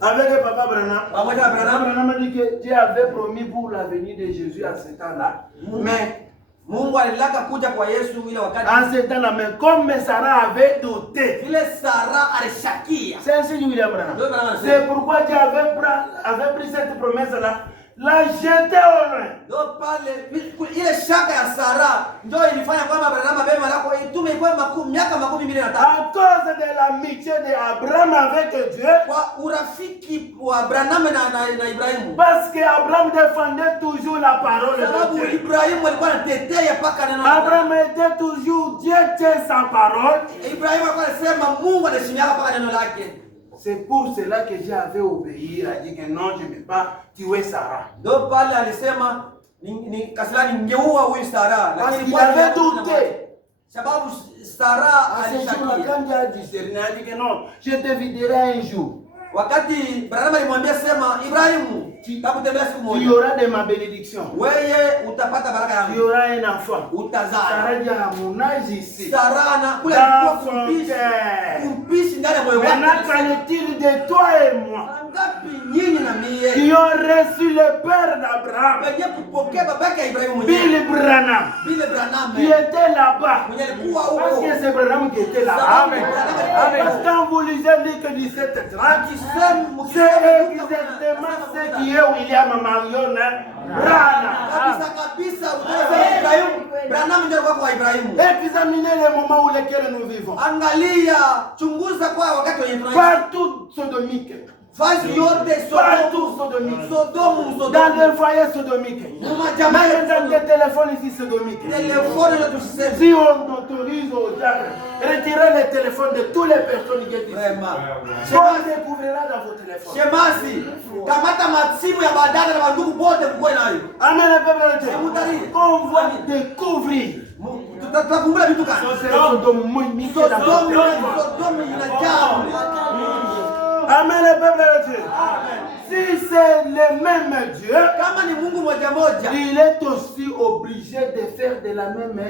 Avec Papa Branham, Pamoja na Branham, Branham a dit que Dieu avait promis pour l'avenir de Jésus à ce temps-là. Mais Mungu alilaka kuja kwa Yesu ile wakati. en ce temps-là, mais comme Sarah avait douté, Vile Sara alishakia. c'est un signe William Branham. C'est pourquoi Dieu avait pris cette promesse-là, la jeter au loin. Ndio pale ile shaka ya Sara ndio ilifanya kwamba Branham abebe malako itume kwa miaka 23. À cause de l'amitié d'Abraham avec Dieu, Kwa urafiki wa Branham na Ibrahimu. parce qu'Abraham défendait toujours la parole Sababu de Dieu. Ibrahimu alikuwa anatetea paka neno. Abraham était toujours Dieu tient sa parole. Ibrahimu alikuwa anasema Mungu anaheshimia paka neno lake. C'est pour cela que Dieu avait obéi, il a dit que non, je ne vais pas tuer Sarah. Ndio pale alisema ni kasilani ningeua huyu Sara, Parce qu'il avait douté. sababu Sara À ce jour-là, alishakia. quand Dieu a discerné, il a dit que non, je te viderai un jour. Wakati Branham alimwambia sema Ibrahimu, takutembea siku Tu moja. auras de ma bénédiction. Wewe utapata baraka Tu yangu. auras un enfant. Utazaa. Sarah dit à mon âge ici. Sara na kule Dans alikuwa son kumpishi. cœur. Kumpishi ndani ya moyo wake. Maintenant, qu'en est-il de toi et moi Ngapi nyinyi na mie? qui ont reçu le père d'Abraham, Wenye kupokea babake ya Ibrahimu mwenyewe. Billy Branham, Bile Branham. qui était là-bas? Mwenye alikuwa Parce huko. que c'est Branham qui était là. Amen. Parce que quand vous lisez Luc 17:30, c'est exactement ce qui est William Marion Branham. Kabisa kabisa unaweza Ibrahimu. Branham ndio alikuwa kwa Ibrahimu. Examinez le moment où lequel nous vivons. Angalia, chunguza kwa wakati wenye tunaishi. Partout sodomique. Fasi yote Partout sodomique. Sodomu. Dans les foyers sodomiques. Majamaa Même dans des téléphones ici sodomiques. telefoni ndio tusiseme. Si on autorise au diable, retirez les téléphones de toutes les personnes qui sont ici. Vraiment. On découvrira dans vos téléphones. Shemasi, kamata masimu ya badala na bandugu bote mkoe nayo. Amen, le peuple de Dieu. On va découvrir. Tutakumbula vitu gani? Sodomu inajaa. Amen, le peuple de Dieu. Si c'est le même Dieu, Kama ni Mungu moja moja, il est aussi obligé de faire de la même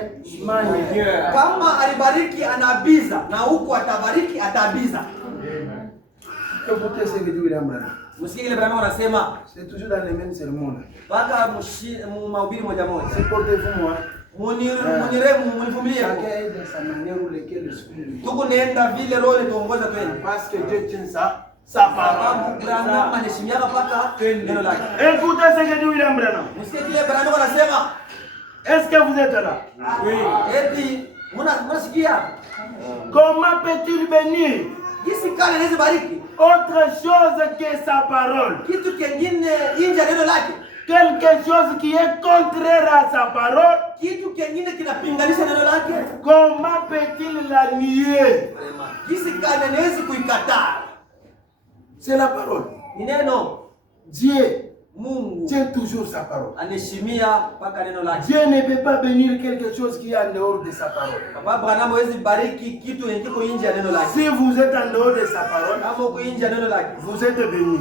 manière. kama alibariki anabiza na huko atabariki atabiza. Écoutez ce que dit William Branham. Msikie ile Branham anasema C'est toujours dans les mêmes sermons. mpaka mahubiri moja moja. Supportez-vous moi. Munivumilie. Chacun est de sa manière où lequel le Spirit lui. Tuko nenda vile roho tuongoza twende. Parce que Dieu tient sa parole. Branham anaheshimiaka paka neno lake. Écoutez ce que dit William Branham. Msikie kile Branham anasema. Est-ce que vous êtes là? Oui. Eti mnasikia? Comment peut-il bénir Jinsi kana hizi bariki. autre chose que sa parole? Kitu kingine nje ya neno lake. Quelque chose qui est contraire à sa parole, Kitu kingine kinapinganisha neno lake. comment peut-il la nier? Jinsi kana hawezi kuikataa. C'est la parole. Ni neno. Dieu Mungu tient toujours sa parole. anaheshimia paka neno lake. Dieu ne peut pas bénir quelque chose qui est en dehors de sa parole. Baba Branham hawezi bariki kitu yenye kiko nje ya neno lake. Si vous êtes en dehors de sa parole, Kama uko nje ya neno lake, vous êtes béni.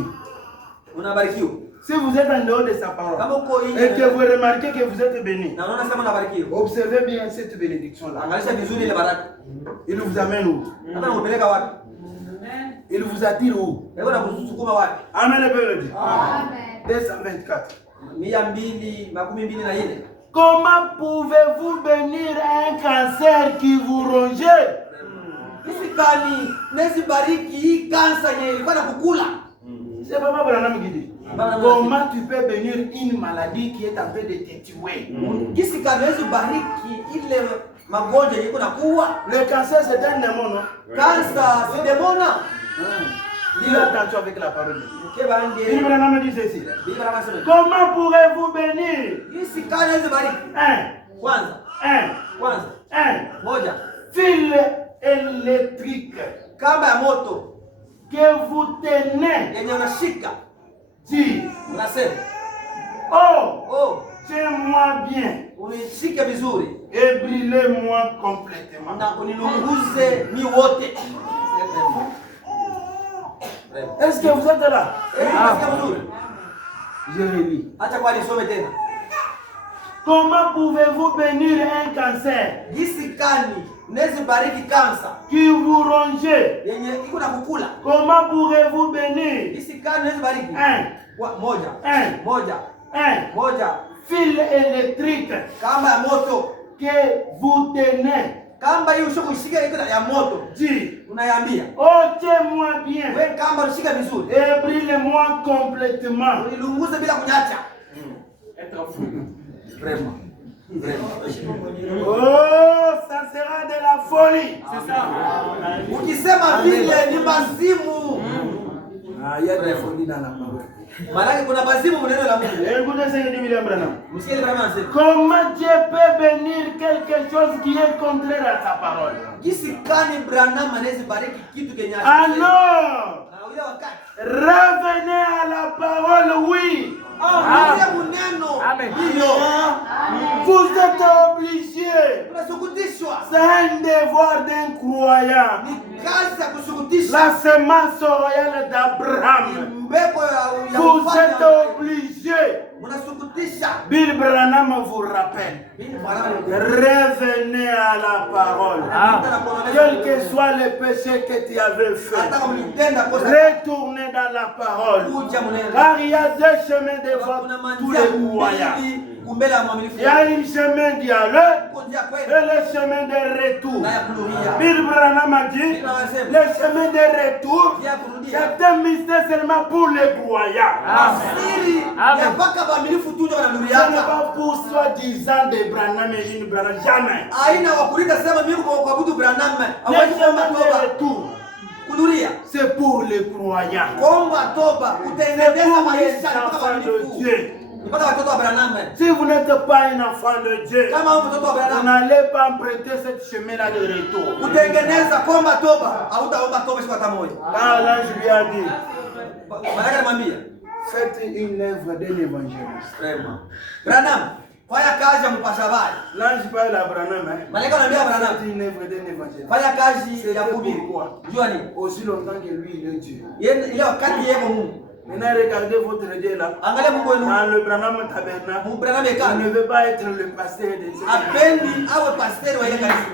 unabarikiwa. Si vous êtes en dehors de sa parole Kama uko nje et que vous remarquez que vous êtes béni, na unaona kama unabarikiwa. observez bien cette bénédiction-là. Angalisha vizuri ile baraka. Il vous amène où? Hata unapeleka wapi? Il vous attire où? Wewe unakusukuma wapi? Amen, le peuple de Dieu. Amen. 224. 224. Comment pouvez-vous bénir un cancer qui vous rongeait? Isikani nezi bariki hii kansa yenye ilikuwa nakukula. C'est Papa Branham qui dit. Comment tu peux bénir une maladie qui est en train de te tuer? Isikani nezi bariki ile magonjwa yenye kuna kuwa. Le cancer, c'est un démon, non? Kansa si demona. Dis attention avec la parole. Keba Billy ndiye. Branham dit ceci. Bibi anasema. Comment pourrez-vous bénir Isikani nezi bariki. Kwanza. Moja. fil électrique Kamba ya moto que vous tenez? yenye unashika. Dis, Unasema, oh, tiens-moi bien unishike vizuri et brûlez-moi complètement. na unilunguze mi wote. Est-ce que vous êtes là? Unasikia vizuri? Je relis. Acha kwa nisome tena. Comment pouvez-vous bénir un cancer Gisi kani nezi bariki kansa qui vous ronge? yenye iko na kukula. Comment pourrez-vous bénir Gisi kani nezi bariki moja fil électrique kamba ya moto que vous tenez? Kamba hii ushoko ishika iko ya moto. Unayambia ôtez-moi bien. Wewe kamba ushika vizuri. Et brûlez-moi complètement. Ilunguze bila kunyacha. Vraiment. Oh, ça sera de la folie. C'est ça. Ukisema vile ni mazimu. Il y a des folies dans la parole. Malaki kuna mazimu mneno la Mungu. Écoutez ce que dit William Branham. Msikie vraiment c'est. Comment Dieu peut bénir quelque chose qui est contraire à sa parole? Gisi kani Branham anaweza bariki kitu kenye Alors, revenez à la parole, oui. Amen. Vous êtes obligés. C'est un devoir d'un croyant. La semence royale d'Abraham. Vous êtes obligés. Bill Branham vous rappelle. Revenez à la parole. Quel que soit le péché que tu avais fait, retournez dans la parole. Car il y a deux chemins devant tous les croyants. Il y a un chemin d'y aller et le chemin de retour. Bill Branham a dit, le chemin de retour, c'est un mystère seulement pour les croyants. Ce n'est pas pour soi-disant de Branham et une Branham, jamais. Le chemin de retour, c'est pour les croyants. C'est pour les enfants de Dieu. Si vous n'êtes pas un enfant de Dieu, vous n'allez pas emprunter ce chemin-là de retour. Car là, je lui ai dit, faites une œuvre d'un évangéliste. Fanya kazi ya mpasha habari. Là, je parle à Branham. Malaika anambia Branham, faites une œuvre d'un évangéliste. fanya kazi ya kuhubiri. Jua nini? Aussi longtemps que lui, il est Dieu. Ile wakati yeye Mungu. Maintenant, regardez votre Dieu là. Angalia Mungu wenu. Dans le Branham tabernacle. Mungu Branham eka. Il ne veut pas être le pasteur de Dieu. Apendi awe pasteur wa ile kanisa.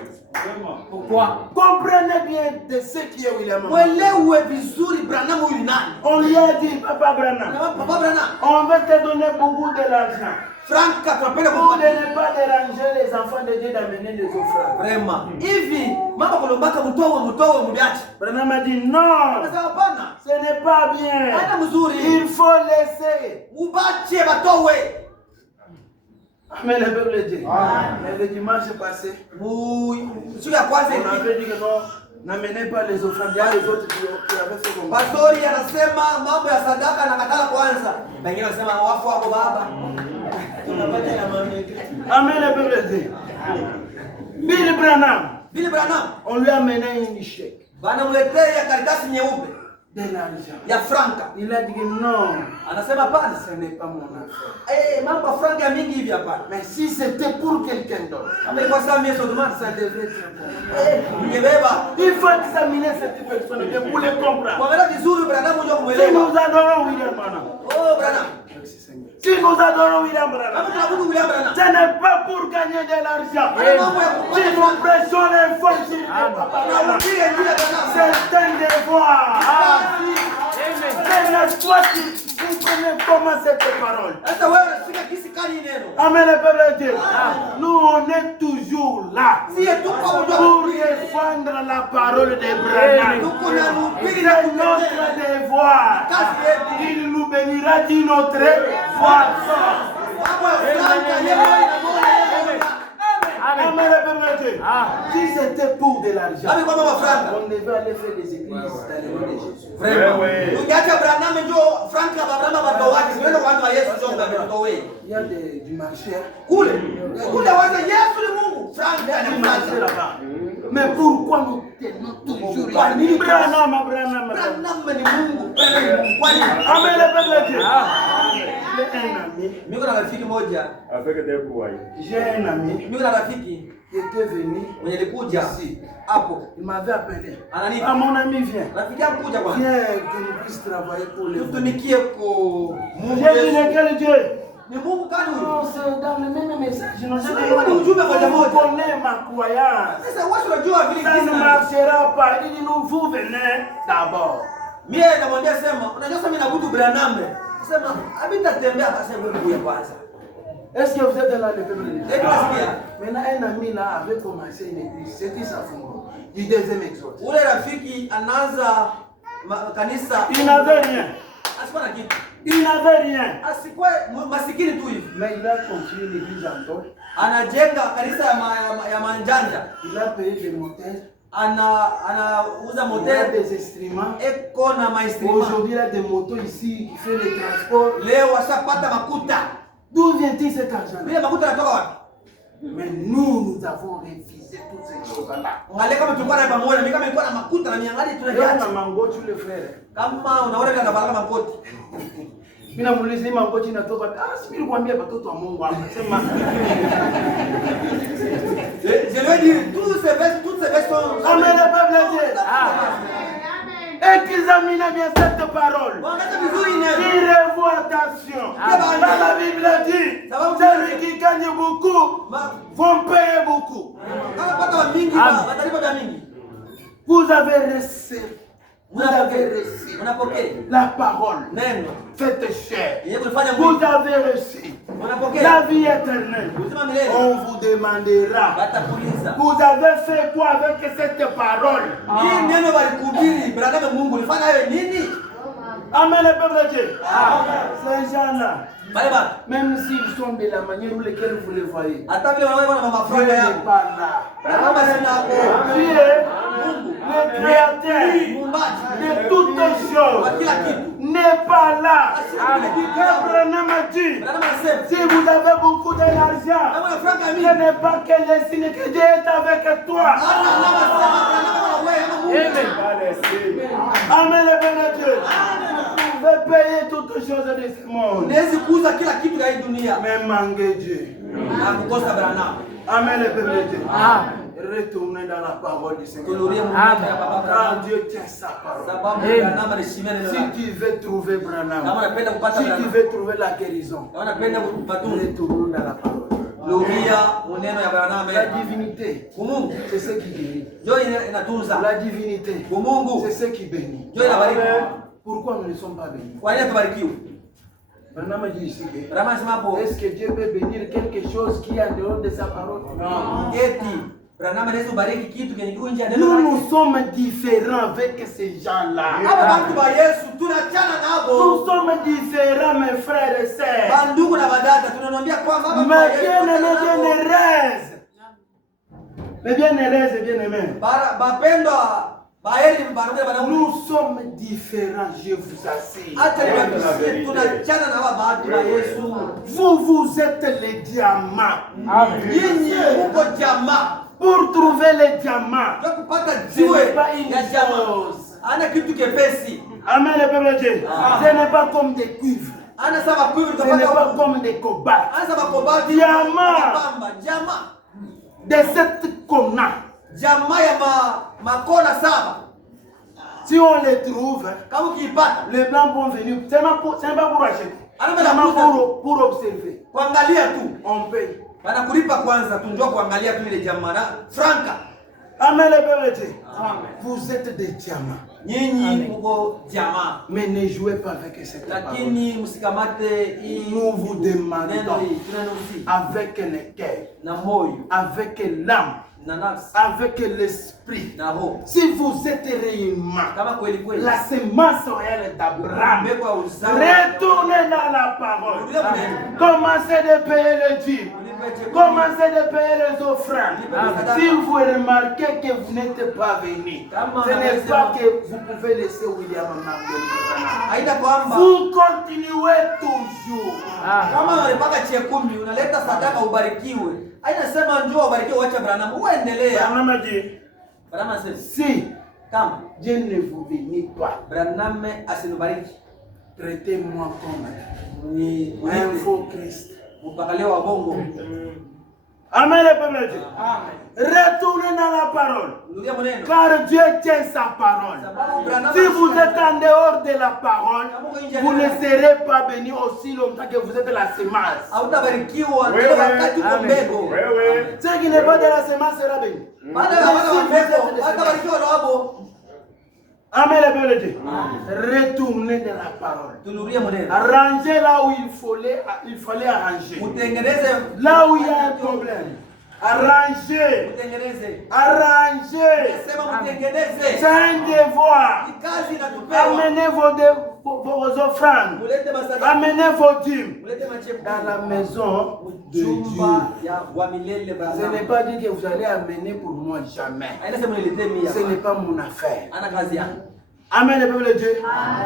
Pourquoi? Comprenez bien de ce qui est William. Mwelewe vizuri Branham huyu ni nani? On lui a dit, Papa Branham, Papa Branham, on va te donner beaucoup de l'argent. Franka tunapenda Pour ne pas déranger les enfants de Dieu d'amener les offrandes. Vraiment. Hivi mama kulombaka mtowe mubiache. Branham a dit non. Ce n'est pas bien. Il faut laisser. Mubache batowe. Mais le peuple le dit. Mais le dimanche passé, on avait dit que non, n'amenez pas les offrandes. Il y a les autres qui avaient fait comme ça. Pastori anasema mambo ya sadaka na katala kwanza. Wengine wanasema wafu wako baba. Amen, le peuple le dit. Bill Branham, on lui a amené une chèque. Banamuletea karatasi nyeupe De l'argent. ya franka. Il a dit que non. Anasema hapana, Ce n'est pas mon affaire. mambo ya franka mingi hivi hapana. Mais si c'était pour quelqu'un d'autre, Kama ilikuwa saa mimi sodomani ça devait être bon. ningebeba. Il faut examiner cette personne bien pour le comprendre. Kuangalia vizuri Branham unajua Si kumuelewa. nous adorons William Branham, Oh Branham. si nous adorons William Branham, Kama tunaabudu William Branham. ce n'est pas pour gagner de l'argent. Si nous prêchons l'évangile de Papa Branham, c'est un devoir. C'est toi qui comprenez comment cette parole. Hata wewe unashika kisi kali neno. Amen, le peuple de Dieu. Nous, on est toujours là Si tuko pour défendre la parole de Branham. tuko na C'est nubiri na notre devoir. kazi yetu. Il nous bénira d'une autre façon. Mambo ya franka yeye Amen, le peuple de Dieu. Si c'était pour de l'argent, Kama kwa mama franka. on devait aller faire des églises dans le nom de Jésus. Vraiment. Ungeacha Branham ndio franka Branham batowaki. Sio kwa watu wa Yesu ndio batowei. Il y a du marché. Kule waza Yesu ni Mungu. Franka Il y a ni du marché franka. là-bas. Mais pourquoi nous tenons toujours Kwa nini Branham? Branham ni Mungu? Kwa nini? Amen, le peuple de Dieu. J'ai un ami. Mimi na rafiki moja. J'ai un ami Mimi na rafiki qui était venu mwenye alikuja ici. hapo. Il m'avait appelé. Ananiita. Ah, mon ami, viens. Rafiki yangu kuja bwana. Viens que nous puissions travailler pour les Tutumikie kwa Mungu J'ai dit Yesu. lequel Dieu? Ni Mungu kani huyo? Non, c'est dans le même message. Je ne sais pas. Vous connaissez ma croyance. Sasa wewe unajua vile Ça ne marchera pas. Il dit nous vous venez d'abord. Mimi namwambia sema, unajua sasa mimi nabudu Branham. Sema, habitatembea akasema Mungu ya kwanza. Est-ce que vous êtes dans le peuple de Dieu? Maintenant un ami là avait commencé une église. C'était sa fonction. Du deuxième exode. Ule rafiki anaanza kanisa. Il n'avait rien. Asikuwa na kitu. Il n'avait rien. Asikuwa masikini tu hivi. Mais il a construit l'église encore. Anajenga kanisa ya manjanja. Il a payé des moteurs. Anauza moteur, des instruments. Eko na mainstruments. Aujourd'hui, il a des motos ici qui fait le transport. Leo washapata makuta. D'où vient-il cet argent? Vile makuta yanatoka wapi? Mais nous avons refusé toutes ces choses-là. Angalia kama tulikuwa na pamoja, mimi kama nilikuwa na makuta na miangali tunaviacha. Kama mangoti ule frère. Kama unaona vile anabaraka makoti. Mimi namuuliza hii mangoti inatoka. Si nilikwambia watoto wa Mungu hapa. Sema. Je lui ai dit toutes ces vestes sont. Amen le peuple de Dieu. Examinez bien cette parole. Il revoit attention. Dans la Bible dit, celui qui gagne beaucoup vont payer beaucoup. Vous avez reçu. Vous avez reçu la parole. Faites chair. Vous avez reçu la vie éternelle. On vous demandera. Vous avez fait quoi avec cette parole? Amen le peuple de Dieu. Ces gens-là, même s'ils sont de la manière où lesquelles vous les voyez, Dieu n'est pas là. Dieu est le créateur de toutes choses n'est pas là. Branham a dit, si vous avez beaucoup d'argent, ce n'est pas que le signe que Dieu est avec toi. Amen le Père de Dieu. Vous pouvez payer toutes choses de ce monde. Mais manquez Dieu. Amen le Père de Dieu. Retournez dans la parole du Seigneur. Quand Dieu tient sa parole. Si tu veux trouver Branham, si tu veux trouver la guérison, retourne dans la parole. La divinité, c'est ce qui guérit. La divinité, c'est ce qui bénit. Pourquoi nous ne sommes pas bénis? Branham dit ici, est-ce que Dieu peut bénir quelque chose qui est en dehors de sa parole? Non. Nous sommes différents avec ces gens-là. Nous sommes différents, mes frères et sœurs. Mais bien heureuse et bien aimée. Nous sommes différents, je vous assure. Vous êtes les diamants. Pour trouver les diamants, ce n'est pas une chose. Amen le peuple de Dieu. Ce n'est pas comme des cuivres. Ce n'est pas comme des cobaltes. Diamants. De cette qu'on a. Si on les trouve, les blancs vont venir. Ce n'est pas pour acheter. C'est pour observer. On paye. Amen le peuple de Dieu. Vous êtes des diamants. Mais ne jouez pas avec cette parole. Nous vous demandons avec le cœur, avec l'âme, avec l'esprit. Si vous êtes réellement la semence royale d'Abraham, retournez dans la parole. Commencez de payer le dîme. Commencez de payer les offrandes. Si vous remarquez que vous n'êtes pas venu, ce n'est pas que vous pouvez laisser William Mangel. Vous continuez toujours. Si Dieu ne vous bénit pas, traitez-moi comme un faux Christ. Amen, le peuple de Dieu. Retournez dans la parole. Car Dieu tient sa parole. Si vous êtes en dehors de la parole, vous ne serez pas bénis aussi longtemps que vous êtes la semence. Ce qui n'est pas de la semence sera béni. Amen, le peuple de Dieu. Retournez dans la parole. Arrangez là où il fallait arranger. Là où il y a un problème. Arrangez. Arrangez. C'est un devoir. Amenez vos offrandes. Amenez vos dîmes dans la maison de Dieu. Ce n'est pas dit que vous allez amener pour moi jamais. Ce n'est pas mon affaire. Amen, le peuple de Dieu.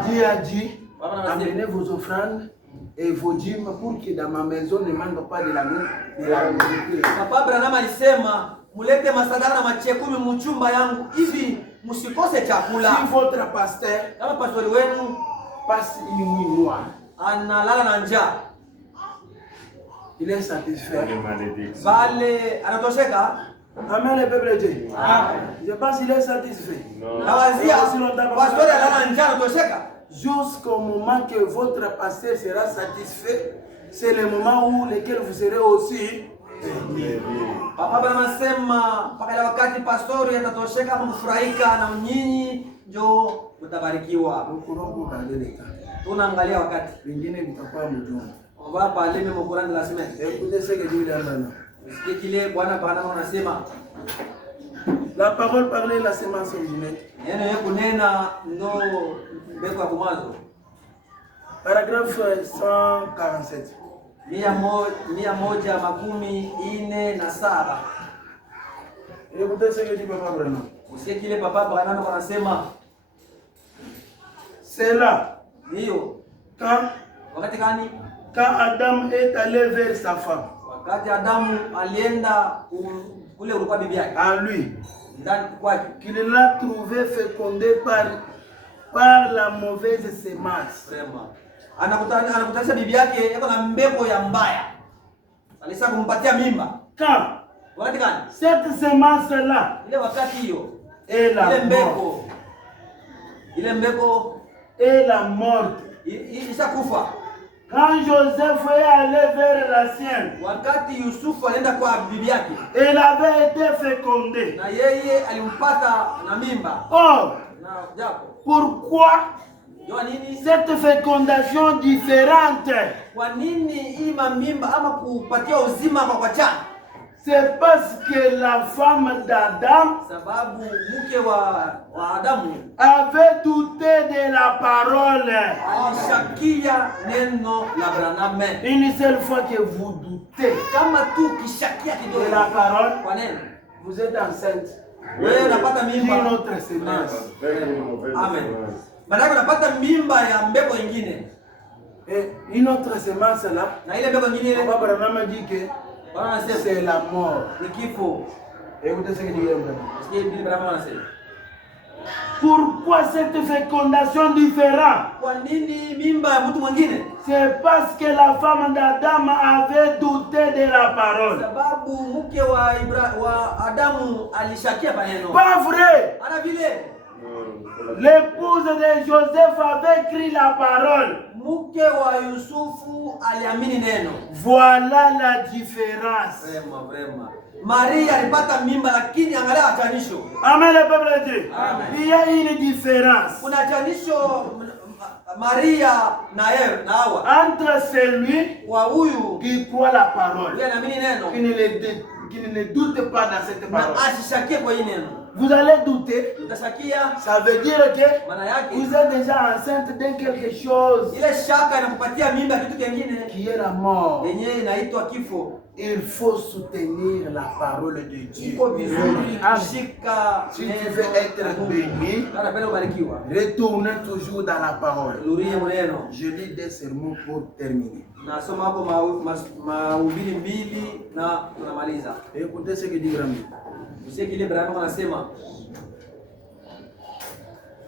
Dieu a dit, amenez vos offrandes et vos dîmes pour que dans ma maison ne manque pas de la nourriture. Papa Branham alisema mulete masadaka na machekumi mchumba yangu hivi msikose chakula. Si votre pasteur, kama pastori wenu passe une nuit noire, analala na njaa, il est satisfait. Bale anatosheka. Amen, le peuple de Dieu. Je pense qu'il est satisfait. Nawazia pastori analala na njaa anatosheka. Jusqu'au moment que votre pasteur sera satisfait, c'est le moment où lequel vous serez aussi. Papa anasema mpaka wakati pastori atatosheka mfurahika na nyinyi ndio utabarikiwa. Tunaangalia wakati Wengine vitakuwa mjumbe. on va parler même au courant de la semaine. Écoutez ce que Dieu dit maintenant. Sikia kile Bwana Branham anasema. La parole parlée la semence originelle. Neno yeye kunena ndo mbegu ya kumazo. Paragraphe 147. 147. Écoutez ce que dit Papa Branham. Usikie kile Papa Branham anasema. C'est là. Ndio. Wakati gani? Quand Adam est allé vers sa femme. Wakati Adamu alienda kule ulikuwa bibi yake. En lui. Ndani kwake. Qu'il l'a trouvé fécondé par la mauvaise semence. Vraiment. Anakutanisha bibi yake yako na mbegu ya mbaya. Alisa kumpatia mimba. Quand wakati gani? Cette semence là. Ile wakati hiyo. Ile mbegu est la morte. Ishakufa. Quand Joseph est allé vers la sienne, wakati Yusufu alienda kwa bibi yake, elle avait été fécondée. Na yeye alimpata na mimba. Or, na japo. Pourquoi cette fécondation différente? Kwa nini ima mimba ama kupatia uzima kwa chana? C'est parce que la femme d'Adam avait douté de la parole. Une seule fois que vous doutez de la parole, vous êtes enceinte. D'une autre semence. Amen. Et une autre semence là, Papa Branham dit que c'est la mort. Écoutez ce que dit Branham. Pourquoi cette fécondation différente? C'est parce que la femme d'Adam avait douté de la parole. Pas vrai. L'épouse de Joseph avait écrit la parole. Voilà la différence. Vraiment. Maria alipata mimba lakini angalia atanisho. Amen, le peuple de Dieu. Il y a une différence. Kuna atanisho Maria na Hawa. Entre celui qui croit la parole, qui ne doute pas dans cette parole. Vous allez douter. Ça veut dire que vous êtes déjà enceinte de quelque chose qui est la mort. Il faut soutenir la parole de Dieu. Si tu veux être béni, retourne toujours dans la parole. Je lis des sermons pour terminer. Écoutez ce que dit Branham.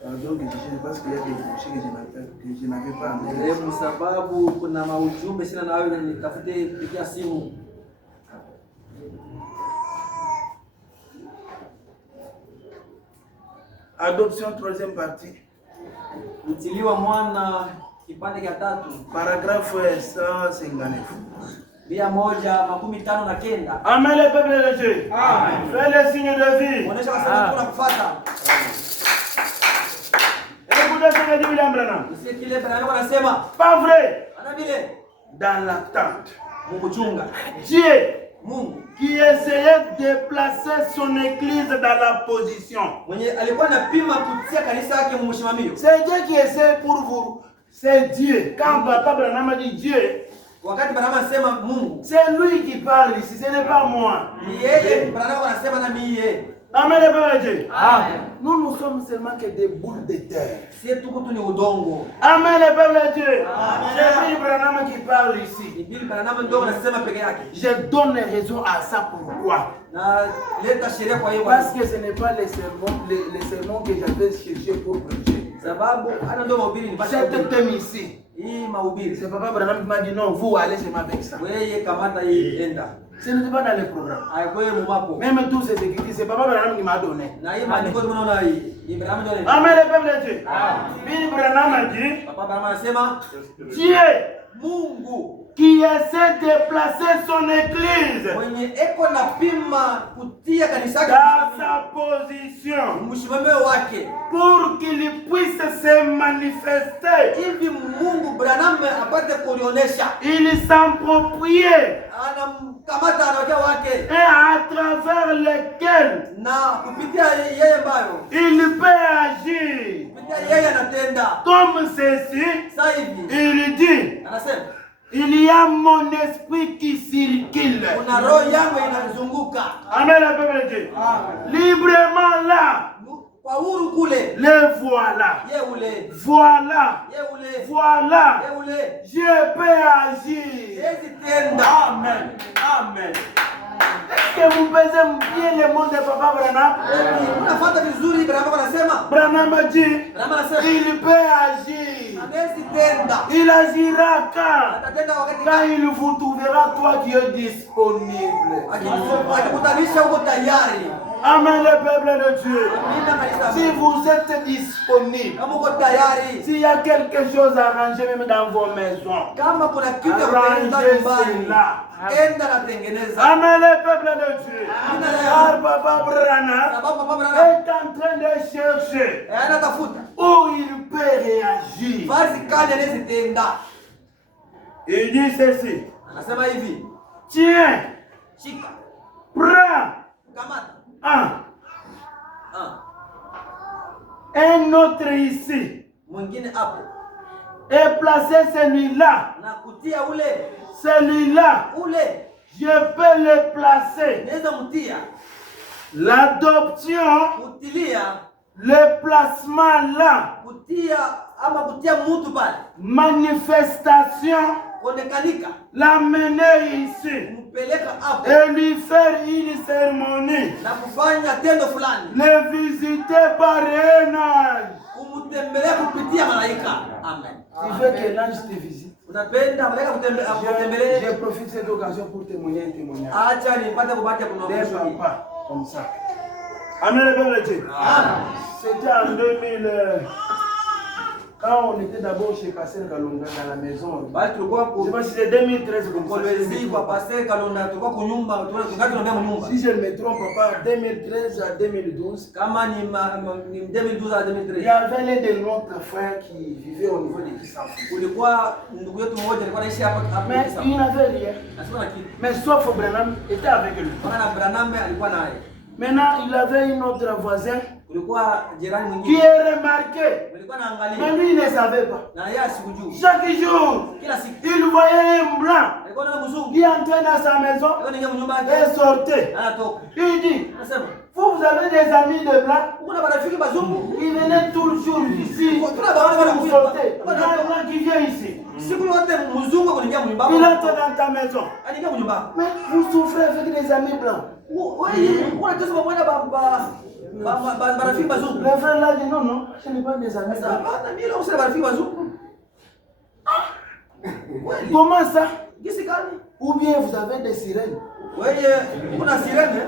Donc, je pense qu'il y a des bouchées que je n'avais pas entendues. Adoption, troisième partie. Kutiliwa mwana kipande cha 3. Paragraphe 159. 159. Amen le peuple de Dieu. Amen. Fais le signe de vie. Onesha kwa kuna kufuata. Écoutez ce que dit William Branham. Usikie kile Branham anasema. Pas vrai. Ana vile Dans l'attente. Mungu chunga. Dieu Mungu qui essayait de placer son église dans la position. mwenye alikuwa anapima kutia kanisa yake mshimamio. C'est Dieu qui essaie pour vous. C'est Dieu. Quand Papa Branham dit Dieu, Wakati Branham anasema Mungu, c'est lui qui parle ici, ce n'est pas moi. ni yeye Branham anasema na mimi yeye. Amen le peuple de Dieu. Amen. Nous sommes seulement que des boules de terre. Sisi tuko tu ni udongo. Amen le peuple de Dieu. C'est Bill Branham qui parle ici. Ni Bill Branham ndio anasema peke yake. Je donne raison à ça. Pourquoi? Na leta sheria kwa hiyo Parce que ce n'est pas les sermons que j'avais cherché pour prêcher. sababu ana ndio mahubiri ni Cet thème ici. hii mahubiri. C'est Papa Branham qui m'a dit non, vous allez seulement avec ça. Wewe kamata hii enda. Ce n'était pas dans le programme. Haikuwa mumapo. Même tous ces écrits, c'est Papa Branham qui m'a donné. Na hii maandiko tunaona hii. Branham ndio. Amen le peuple de Dieu. Bill Branham a dit Papa Branham anasema Dieu Mungu qui essaie de placer son église mwenye eko na pima kutia kanisa yake dans sa position mshimamio wake pour qu'il puisse se manifester. hivi Mungu Branham apate kulionyesha. Il s'approprie Anamkamata anawaja wake et à travers lequel na kupitia yeye ambayo il peut agir. kupitia yeye anatenda. Comme ceci, Sasa hivi il dit anasema il y a mon esprit qui circule. kuna roho yangu inazunguka. Amen le peuple de Dieu. Librement là, Kwa huru kule. le voilà. Ye ule. Voilà. Ye ule. Voilà. Ye ule. Je peux agir. Yezi tenda. Amen. Amen. Est-ce que vous pesez bien le monde de Papa Branham? Unafuata vizuri Branham anasema. Branham dit Branham anasema il peut agir. anawezi tenda. Il agira quand? Atatenda wakati Quand il vous trouvera, toi qui es disponible. akikutanisha huko tayari. Amen le peuple de Dieu. Amina kanisa. Si vous êtes disponible, Kama uko tayari. s'il y a quelque chose à arranger même dans vos maisons, Kama kuna kitu ya kutengeneza arrangez nyumbani. cela. Enda na tengeneza. Amen le peuple de Dieu. Car Papa Branham Sababu Papa Branham est en train de chercher anatafuta où il peut réagir. basi kani anaweza tenda. Il dit ceci. Anasema hivi. Tiens, Shika. prends Kamata. un autre ici Mwingine hapo. et placer celui-là. Na kutia ule. Celui-là, Ule. je peux le placer. Naweza mtia. L'adoption, Kutilia. le placement là, Kutia ama kutia mtu pale. manifestation, Onekanika. l'amener ici Mpeleka hapo. et lui faire une cérémonie. Na kufanya tendo fulani. Le visiter par un ange. Kumtembelea kupitia malaika. Amen. Tu veux que l'ange te visite? Unapenda malaika kutembelee. Je profite de cette occasion pour témoigner un témoignage. Acha nipate kubaki kuna Des mshuhudi. papas comme ça. Amen le peuple de Dieu. C'était en 2000. Quand on était d'abord chez Pasteur Kalonga dans la maison. Bali tulikuwa Je sais pas si c'est 2013 ou kolwezi kwa Pasteur Kalonga tulikuwa kunyumba tunaenda kunyumba. Si je ne me trompe pas, 2013 à 2012. Kama ni 2012 à Il y 2013. avait l'un de notre frère qui vivait au niveau de Kisafu. Kulikuwa ndugu yetu mmoja alikuwa anaishi hapa Mais Kisa. il n'avait rien. Asema na kitu. Mais sauf Branham était avec lui. Bwana Branham alikuwa naye. Maintenant, il avait une autre voisin Kulikuwa jirani qui mwingine. est remarqué. Alikuwa Mais anaangalia. lui, il ne savait pas. Na yeye asikujua. Chaque jour, Kila siku. il voyait un blanc Alikuwa anaona mzungu. qui entrait dans sa maison Alikuwa anaingia nyumba et yake. sortait. Anatoka. Il dit, Anasema, vous avez des amis de blanc. "Kuna marafiki bazungu?" Ils venaient toujours ici. Kuna baadhi Vous sortez. Il y a un blanc qui vient ici. Siku yote mzungu kuingia nyumba Il yako. entre dans ta maison. Anaingia nyumba. Mais vous souffrez avec des amis blancs. Wewe unataka bwana marafiki bazungu. Le frère là dit non, non, ce n'est pas des amis Sasa blancs. hapana mimi leo sina marafiki bazungu. Comment ça? Gisi gani? Ou bien vous avez des sirènes. Wewe una sirene?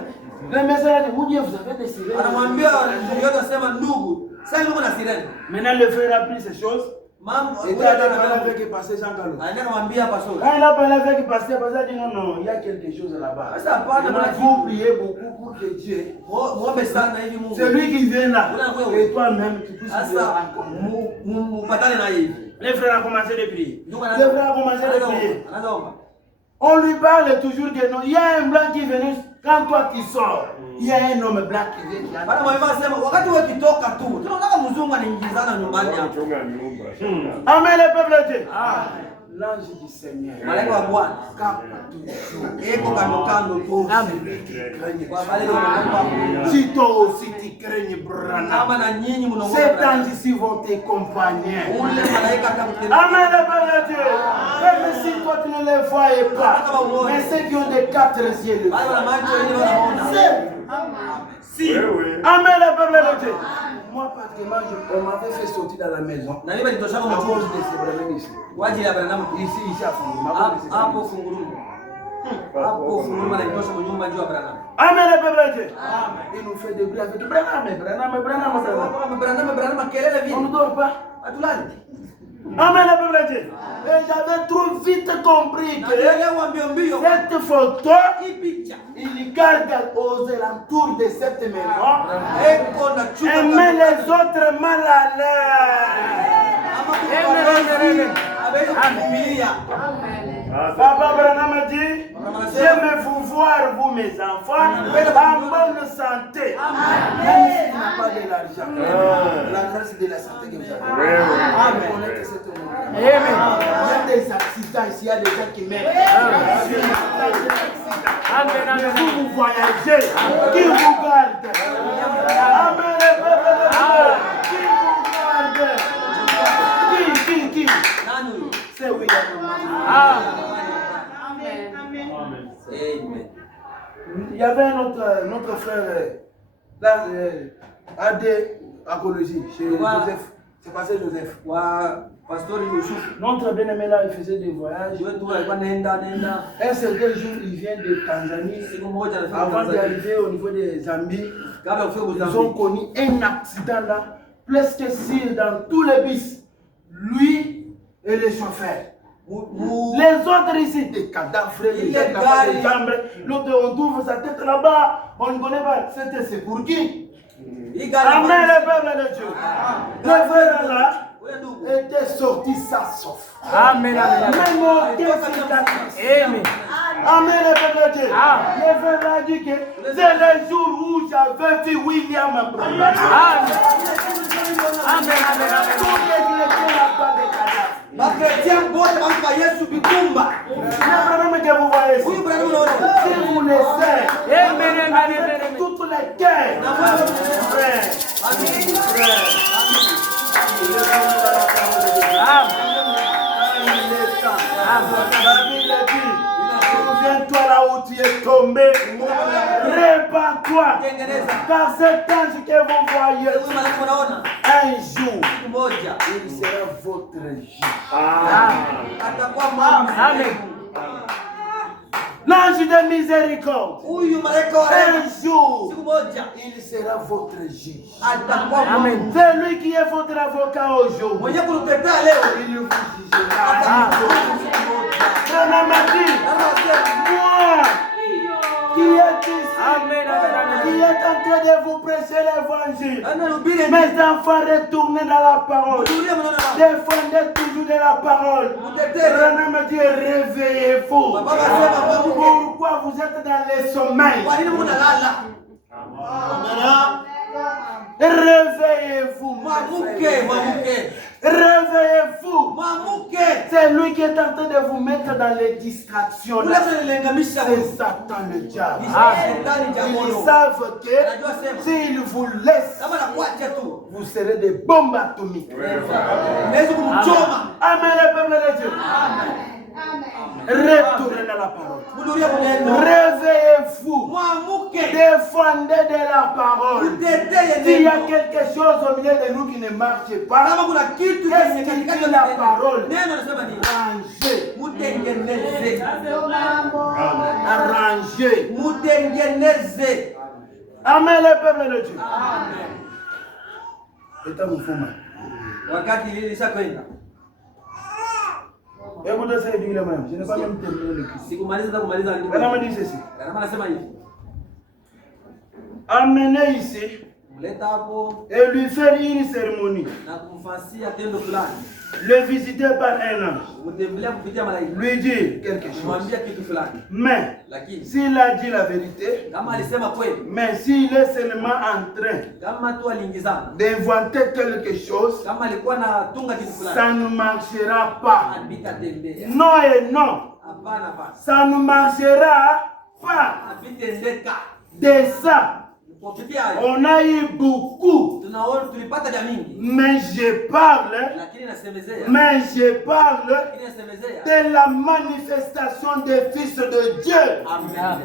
Le message dit, vous Dieu, vous avez des sirènes. Anamwambia yote asema ndugu. Sasa ndugu na sirene. Maintenant le frère a pris ces choses. Maman, et il a parlé avec le pasteur Jean Carlo. Anamwambia pasteur. Quand il a parlé avec le pasteur, il a dit non, non, il y a quelque chose là-bas. Sasa hapana, vous priez beaucoup pour que Dieu, muombe sana hivi Mungu. celui qui vient là, et toi-même, tu puisses le rencontrer. Mupatane na hivi. Les frères ont commencé de prier. Les frères ont commencé de prier. On lui parle toujours que non, il y a un blanc qui vient, quand toi tu sors, il y a un homme blanc qui vient. Bana mwema sema wakati wewe kitoka tu, tunaona mzungu anaingizana nyumbani hapo. Amen le peuple de Dieu. L'ange du Seigneur. Malaika wa Bwana. Eko kando tu. Si toi aussi tu craignes Branham, ces anges ici vont t'accompagner. Amen le peuple de Dieu. Même si toi tu ne les voyais pas, mais ceux qui ont des 4 yeux, si. Amen le peuple de Dieu. Moi, pratiquement, on m'avait fait sortir dans la maison. À cause de ces problèmes ici. Ici, à Funguru. Amen, le peuple de Dieu. Il nous fait des bruits avec Branham. On ne dort pas. Amen, le peuple de Dieu. Et j'avais trop vite compris que cette photo, il garde aux alentours de cette maison et met les autres mal à l'aise. Papa Branham a dit, j'aime vous voir, vous mes enfants, en bonne santé. Même si tu n'as pas de l'argent, la grâce de la santé que vous avez. Amen. Il y a des accidents ici, il y a des gens qui meurent. Vous voyagez, qui vous garde? Amen. Qui vous garde? Qui? C'est oui. Amen. Il y avait notre frère, là, Adé, Acologie, chez Joseph. C'est passé Joseph. Notre bien-aimé là, il faisait des voyages. Un certain jour, il vient de Tanzanie. Avant d'arriver au niveau des Zambie, ils ont connu un accident là, presque sûr dans tous les bus. Lui et les chauffeurs. Les autres ici, des cadavres, des jambes. L'autre, on trouve sa tête là-bas. On ne connaît pas. C'est pour qui? Amen, le peuple de Dieu. Le frère là était sorti sa sauf. Amen. Amen. Amen, le peuple de Dieu. Le frère là dit que c'est le jour où j'avais vu William Branham. Amen. Amen. Tous les chrétiens là-bas des cadavres. Bakristian bote bampa Yesu bikumba. Si vous laissez, toutes les guerres. Souviens-toi là où tu es tombé. Répands-toi. Car cet ange que vous voyez, un jour, il sera votre juge. Amen. L'ange de miséricorde, un jour, il sera votre juge. Amen. C'est lui qui est votre avocat aujourd'hui. Il vous jugera. Moi, qui est ici, qui est en train de vous prêcher l'évangile, mes enfants, retournez dans la parole. Défendez toujours de la parole. Branham me dit, réveillez-vous. Pourquoi vous êtes dans les sommeils? Réveillez-vous. Réveillez-vous. C'est lui qui est en train de vous mettre dans les distractions. C'est Satan le diable. Ils savent que s'ils vous laissent, vous serez des bombes atomiques. Amen, le peuple de Dieu. Retournez dans la parole. Réveillez-vous. Défendez de la parole. S'il y a quelque chose au milieu de nous qui ne marche pas, qu'est-ce qui dit la parole? Arrangez. Amen, le peuple de Dieu. Amen. Eta mfuma. Wakati ilishakwenda. Écoutez ce que dit le même. Je n'ai pas même terminé le Christ. Sikumaliza kumaliza andiko. Quand on dit ceci. Kama nasema hivi. Amenez ici Mleta hapo et lui faire une cérémonie. na kumfansia tendo fulani. Le visiter par un ange. Mtembelea kupitia malaika. Lui dire quelque chose. Kumwambia kitu fulani. Mais Lakini s'il a dit la vérité, kama alisema kweli, mais s'il est seulement en train kama tu aliingizana, d'inventer quelque chose, kama alikuwa na tunga kitu fulani, ça ne marchera pas. abitatembea. Non et non. Hapana hapana. Ça ne marchera pas. Abitendeka. De ça, Kupitia hayo on a eu beaucoup. tunaona tulipata vya mingi. Mais je parle, Lakini nasemezea. mais je parle Lakini nasemezea. de la manifestation des fils de Dieu. Amen.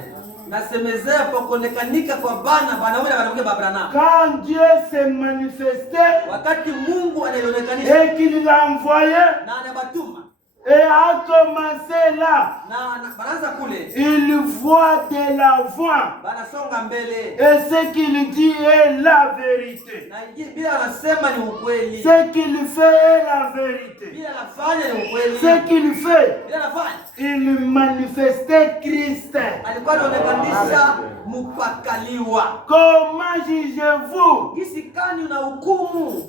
Nasemezea kwa kuonekanika kwa bana wale wanakuja Abrahamu. Quand Dieu s'est manifesté Wakati Mungu anaionekanisha et qu'il l'a envoyé na anabatuma et a commencé là, na banaanza kule, il voit de la voix. banasonga mbele. Et ce qu'il dit est la vérité. Na bila anasema ni ukweli. Ce qu'il fait est la vérité. Bila anafanya ni ukweli. Ce qu'il fait, Bila anafanya il manifestait Christ. alikuwa anaonekanisha mpakaliwa. Comment jugez-vous Gisi kani una hukumu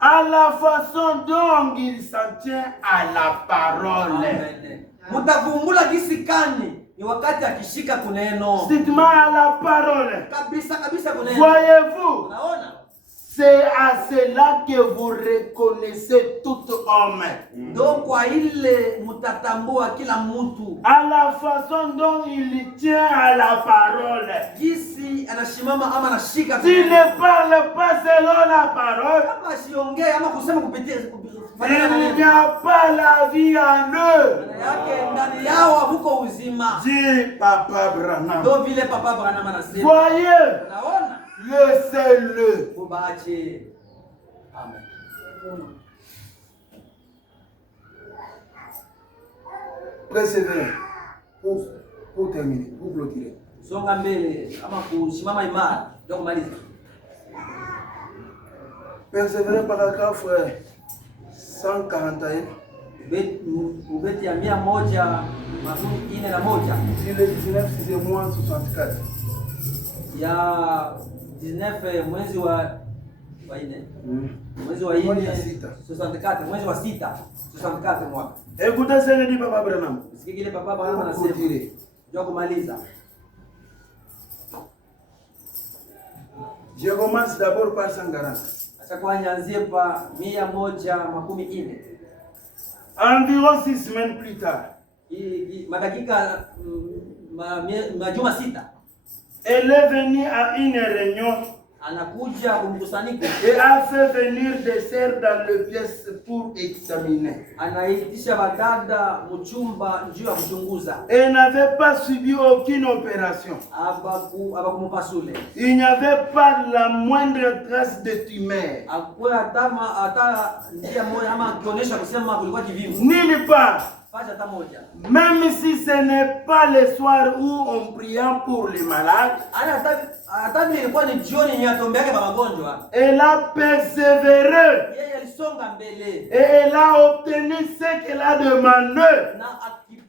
à la façon dont il s'en tient à la parole? Amen. Mutavumbula gisi kani ni wakati akishika kuneno. Strictement à la parole. Kabisa kabisa kuneno. Voyez-vous, Unaona? c'est à cela que vous reconnaissez tout homme. Ndio kwa ile mutatambua kila mtu. À la façon dont il tient à la parole. Gisi anashimama ama anashika S'il kuneno. ne parle pas selon la parole, Kama siongee ama kusema kupitia il n'y a pas la vie en eux. yake ndani yao huko uzima. Dit Papa Branham. Ndio vile Papa Branham anasema. Voyez, Unaona? laissez-le. Mubache. Amen. Persévérez. Pour terminer, pour clôturer. Songa mbele ama kusimama imara ndio kumaliza. Persévérez paragraphe 141. Ubeti ya 141 Sur le 19, c'est moi 64. ya 19 mwezi wa 4 mwezi wa 64 mwezi wa 6 64 mwaka. Écoutez ce que dit Papa Branham. Sikia kile Papa Branham anasema. Ndio kumaliza. Je commence d'abord par 140. Acha kwa nianzie pa 140. Environ 6 semaines plus tard, Madakika majuma 6 elle est venue à une réunion anakuja kumkusanyiko et a fait venir des sœurs dans le pièce pour examiner. anaitisha badada mchumba njoo ya kuchunguza. Et n'avait pas subi aucune opération. Abakumupasule. Il n'y avait pas la moindre trace de tumeur. Akwe hata njia moja ama kionyesha kusema kulikuwa kivimbe. Nulle part. Faja hata moja. Même si ce n'est pas le soir où on priant pour les malades, Hata ilikuwa ni jioni ya tombe yake kwa magonjwa. elle a persévéré. Yeye alisonga mbele. Et elle a obtenu ce qu'elle a demandé. Na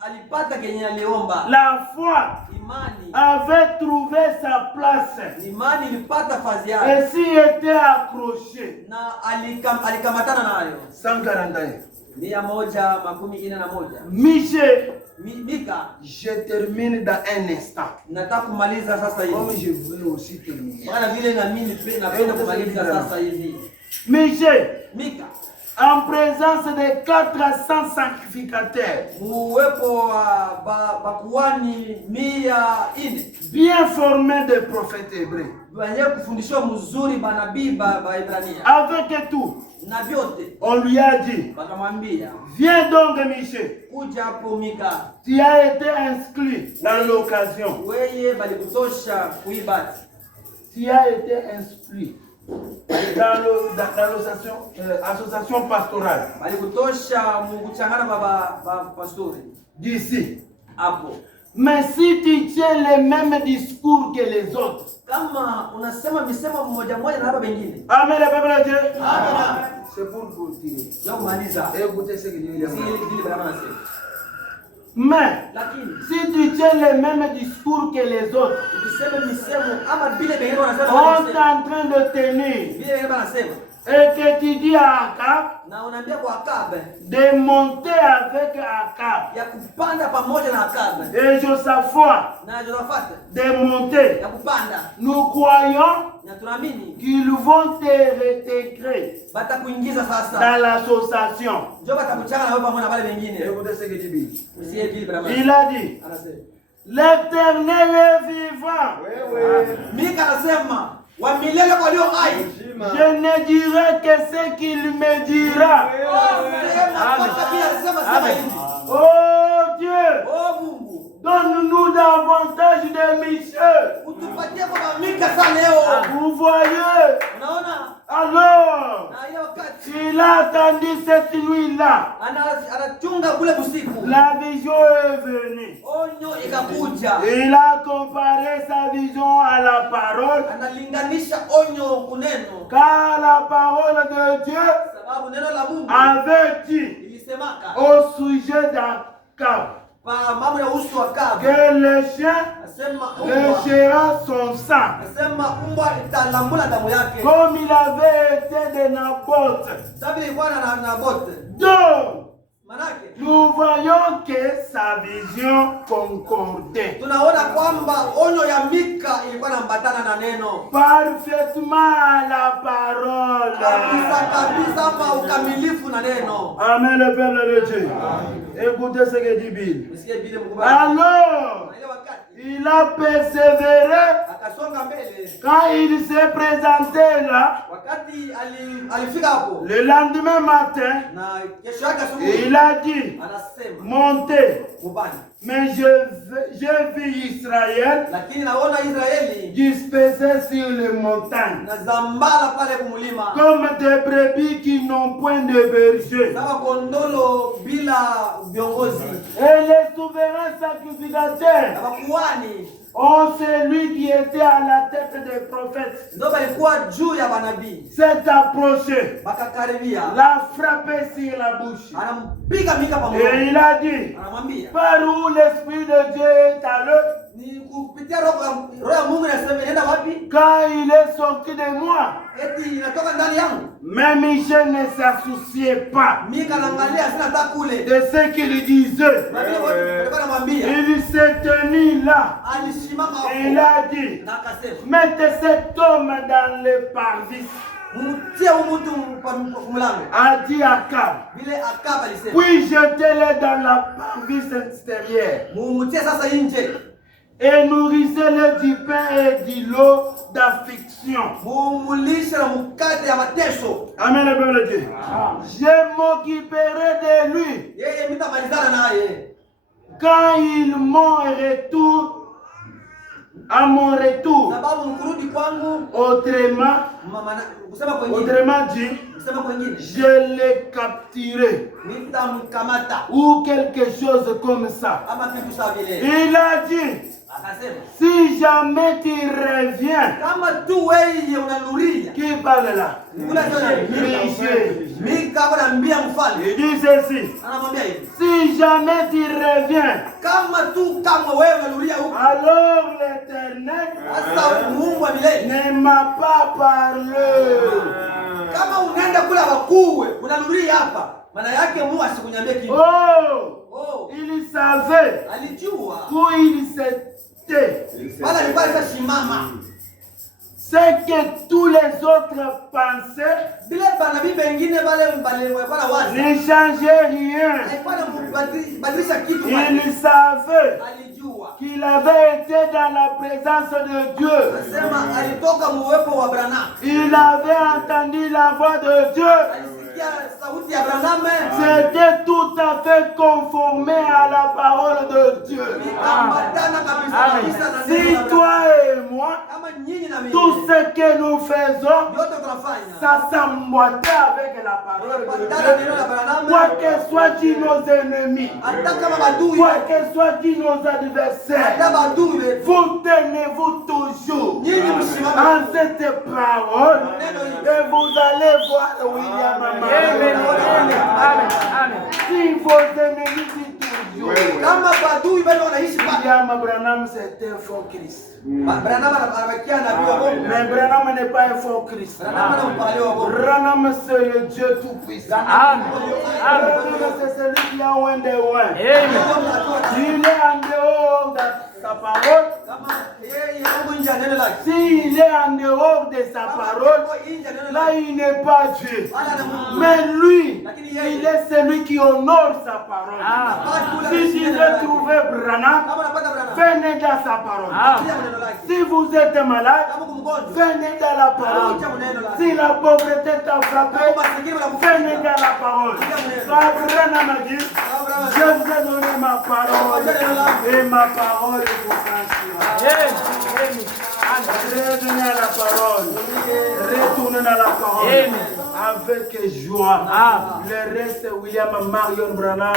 alipata kenye aliomba. La foi Imani. avait trouvé sa place. Imani ilipata fazi yake. Et s'y était accrochée. Na alikamatana nayo. 141. 141. Michel, Mika, je termine dans un instant. nataka kumaliza sasa Comme hivi. je voulais aussi terminer. Maana vile na mimi napenda kumaliza sasa hivi. Michel, Mika, en présence de 400 sacrificateurs, uwepo wa bakuani 100 bien formés de prophètes hébreux, wenye kufundishwa mzuri banabii ba Ibrania. avec tout, Na vyote on lui a dit, wakamwambia, viens donc Michel, kuja hapo Mika. tu as été inscrit dans l'occasion. Weye balikutosha kuibati. Tu as été inscrit dans l'association pastorale Balikutosha mukuchangana baba pastori. d'ici. Hapo. Mais si tu tiens les mêmes discours que les autres. Kama unasema misemo mmoja mmoja na hapa wengine. Amen, le peuple de Dieu. Amen. C'est pour continuer. Ndio kumaliza. Écoutez ce que Dieu dit. Mais si tu tiens les mêmes discours que les autres, on est en train de tenir. Et que tu dis à Akab de monter avec Akab. Et Josaphat de monter. Nous croyons qu'ils vont te réintégrer dans l'association. Écoutez ce que dit. Il a dit, l'Éternel est vivant. Je ne dirai que ce qu'il me dira. Oh Dieu, donne-nous davantage de missions. Vous voyez, alors, il a attendu cette nuit-là. La vision est venue. Il a comparé sa vision à la parole. Car la parole de Dieu avait dit au sujet d'Akab que les chiens léchera son sang, comme il avait été de Naboth. Donc, nous voyons que sa vision concordait parfaitement à la parole. Amen, le peuple de Dieu. Écoutez ce que dit Bill. Alors, il a persévéré quand il s'est présenté là. Le lendemain matin, il a dit, montez. Mais j'ai vu Israël dispersé sur les montagnes comme des brebis qui n'ont point de berger. Et les souverains sacrificateurs ont celui qui était à la tête des prophètes s'est approché, l'a frappé sur la bouche. Et il a dit, par où l'Esprit de Dieu est allé, quand il est sorti de moi. Mais Michel ne s'associait pas de ce qu'il disait. Il s'est tenu là. Et il a dit, mettez cet homme dans le parvis. A dit Akab, puis jetez-le dans la parvis extérieure. Et nourrissez-le du pain et de l'eau d'affliction. Amen, le peuple de Dieu. Je m'occuperai de lui quand il m'en retourne. À mon retour, autrement dit, je l'ai capturé ou quelque chose comme ça. Il a dit, si jamais tu reviens, qui parle là? Il dit ceci, si jamais tu reviens, alors l'Éternel ne m'a pas parlé. Oh, il savait où il s'était. C'est que tous les autres pensaient ne changeait rien. Il savait qu'il avait été dans la présence de Dieu. Il avait entendu la voix de Dieu. C'était tout à fait conformé à la parole de Dieu. Si toi et moi, tout ce que nous faisons, ça s'emboîtait avec la parole de Dieu. Quoi que soit dit nos ennemis, quoi que soit dit nos adversaires, vous tenez-vous toujours en cette parole et vous allez voir William Amen. Si vos ennemis disent toujours William Branham c'est un faux Christ. Mais Branham n'est pas un faux Christ. Branham c'est le Dieu tout-puissant. Branham c'est celui qui a un des oins. Il est en dehors de sa parole. S'il est en dehors de sa parole, là il n'est pas Dieu. Mais lui, il est celui qui honore sa parole. Si tu veux trouver Branham, venez dans sa parole. Si vous êtes malade, venez dans la parole. Si la pauvreté t'a frappé, venez dans la parole. Branham a dit, je vous ai donné ma parole et ma parole vous franchira. Revenez à la parole. Retournez à la parole. Avec joie. Le reste, William Marion Branham.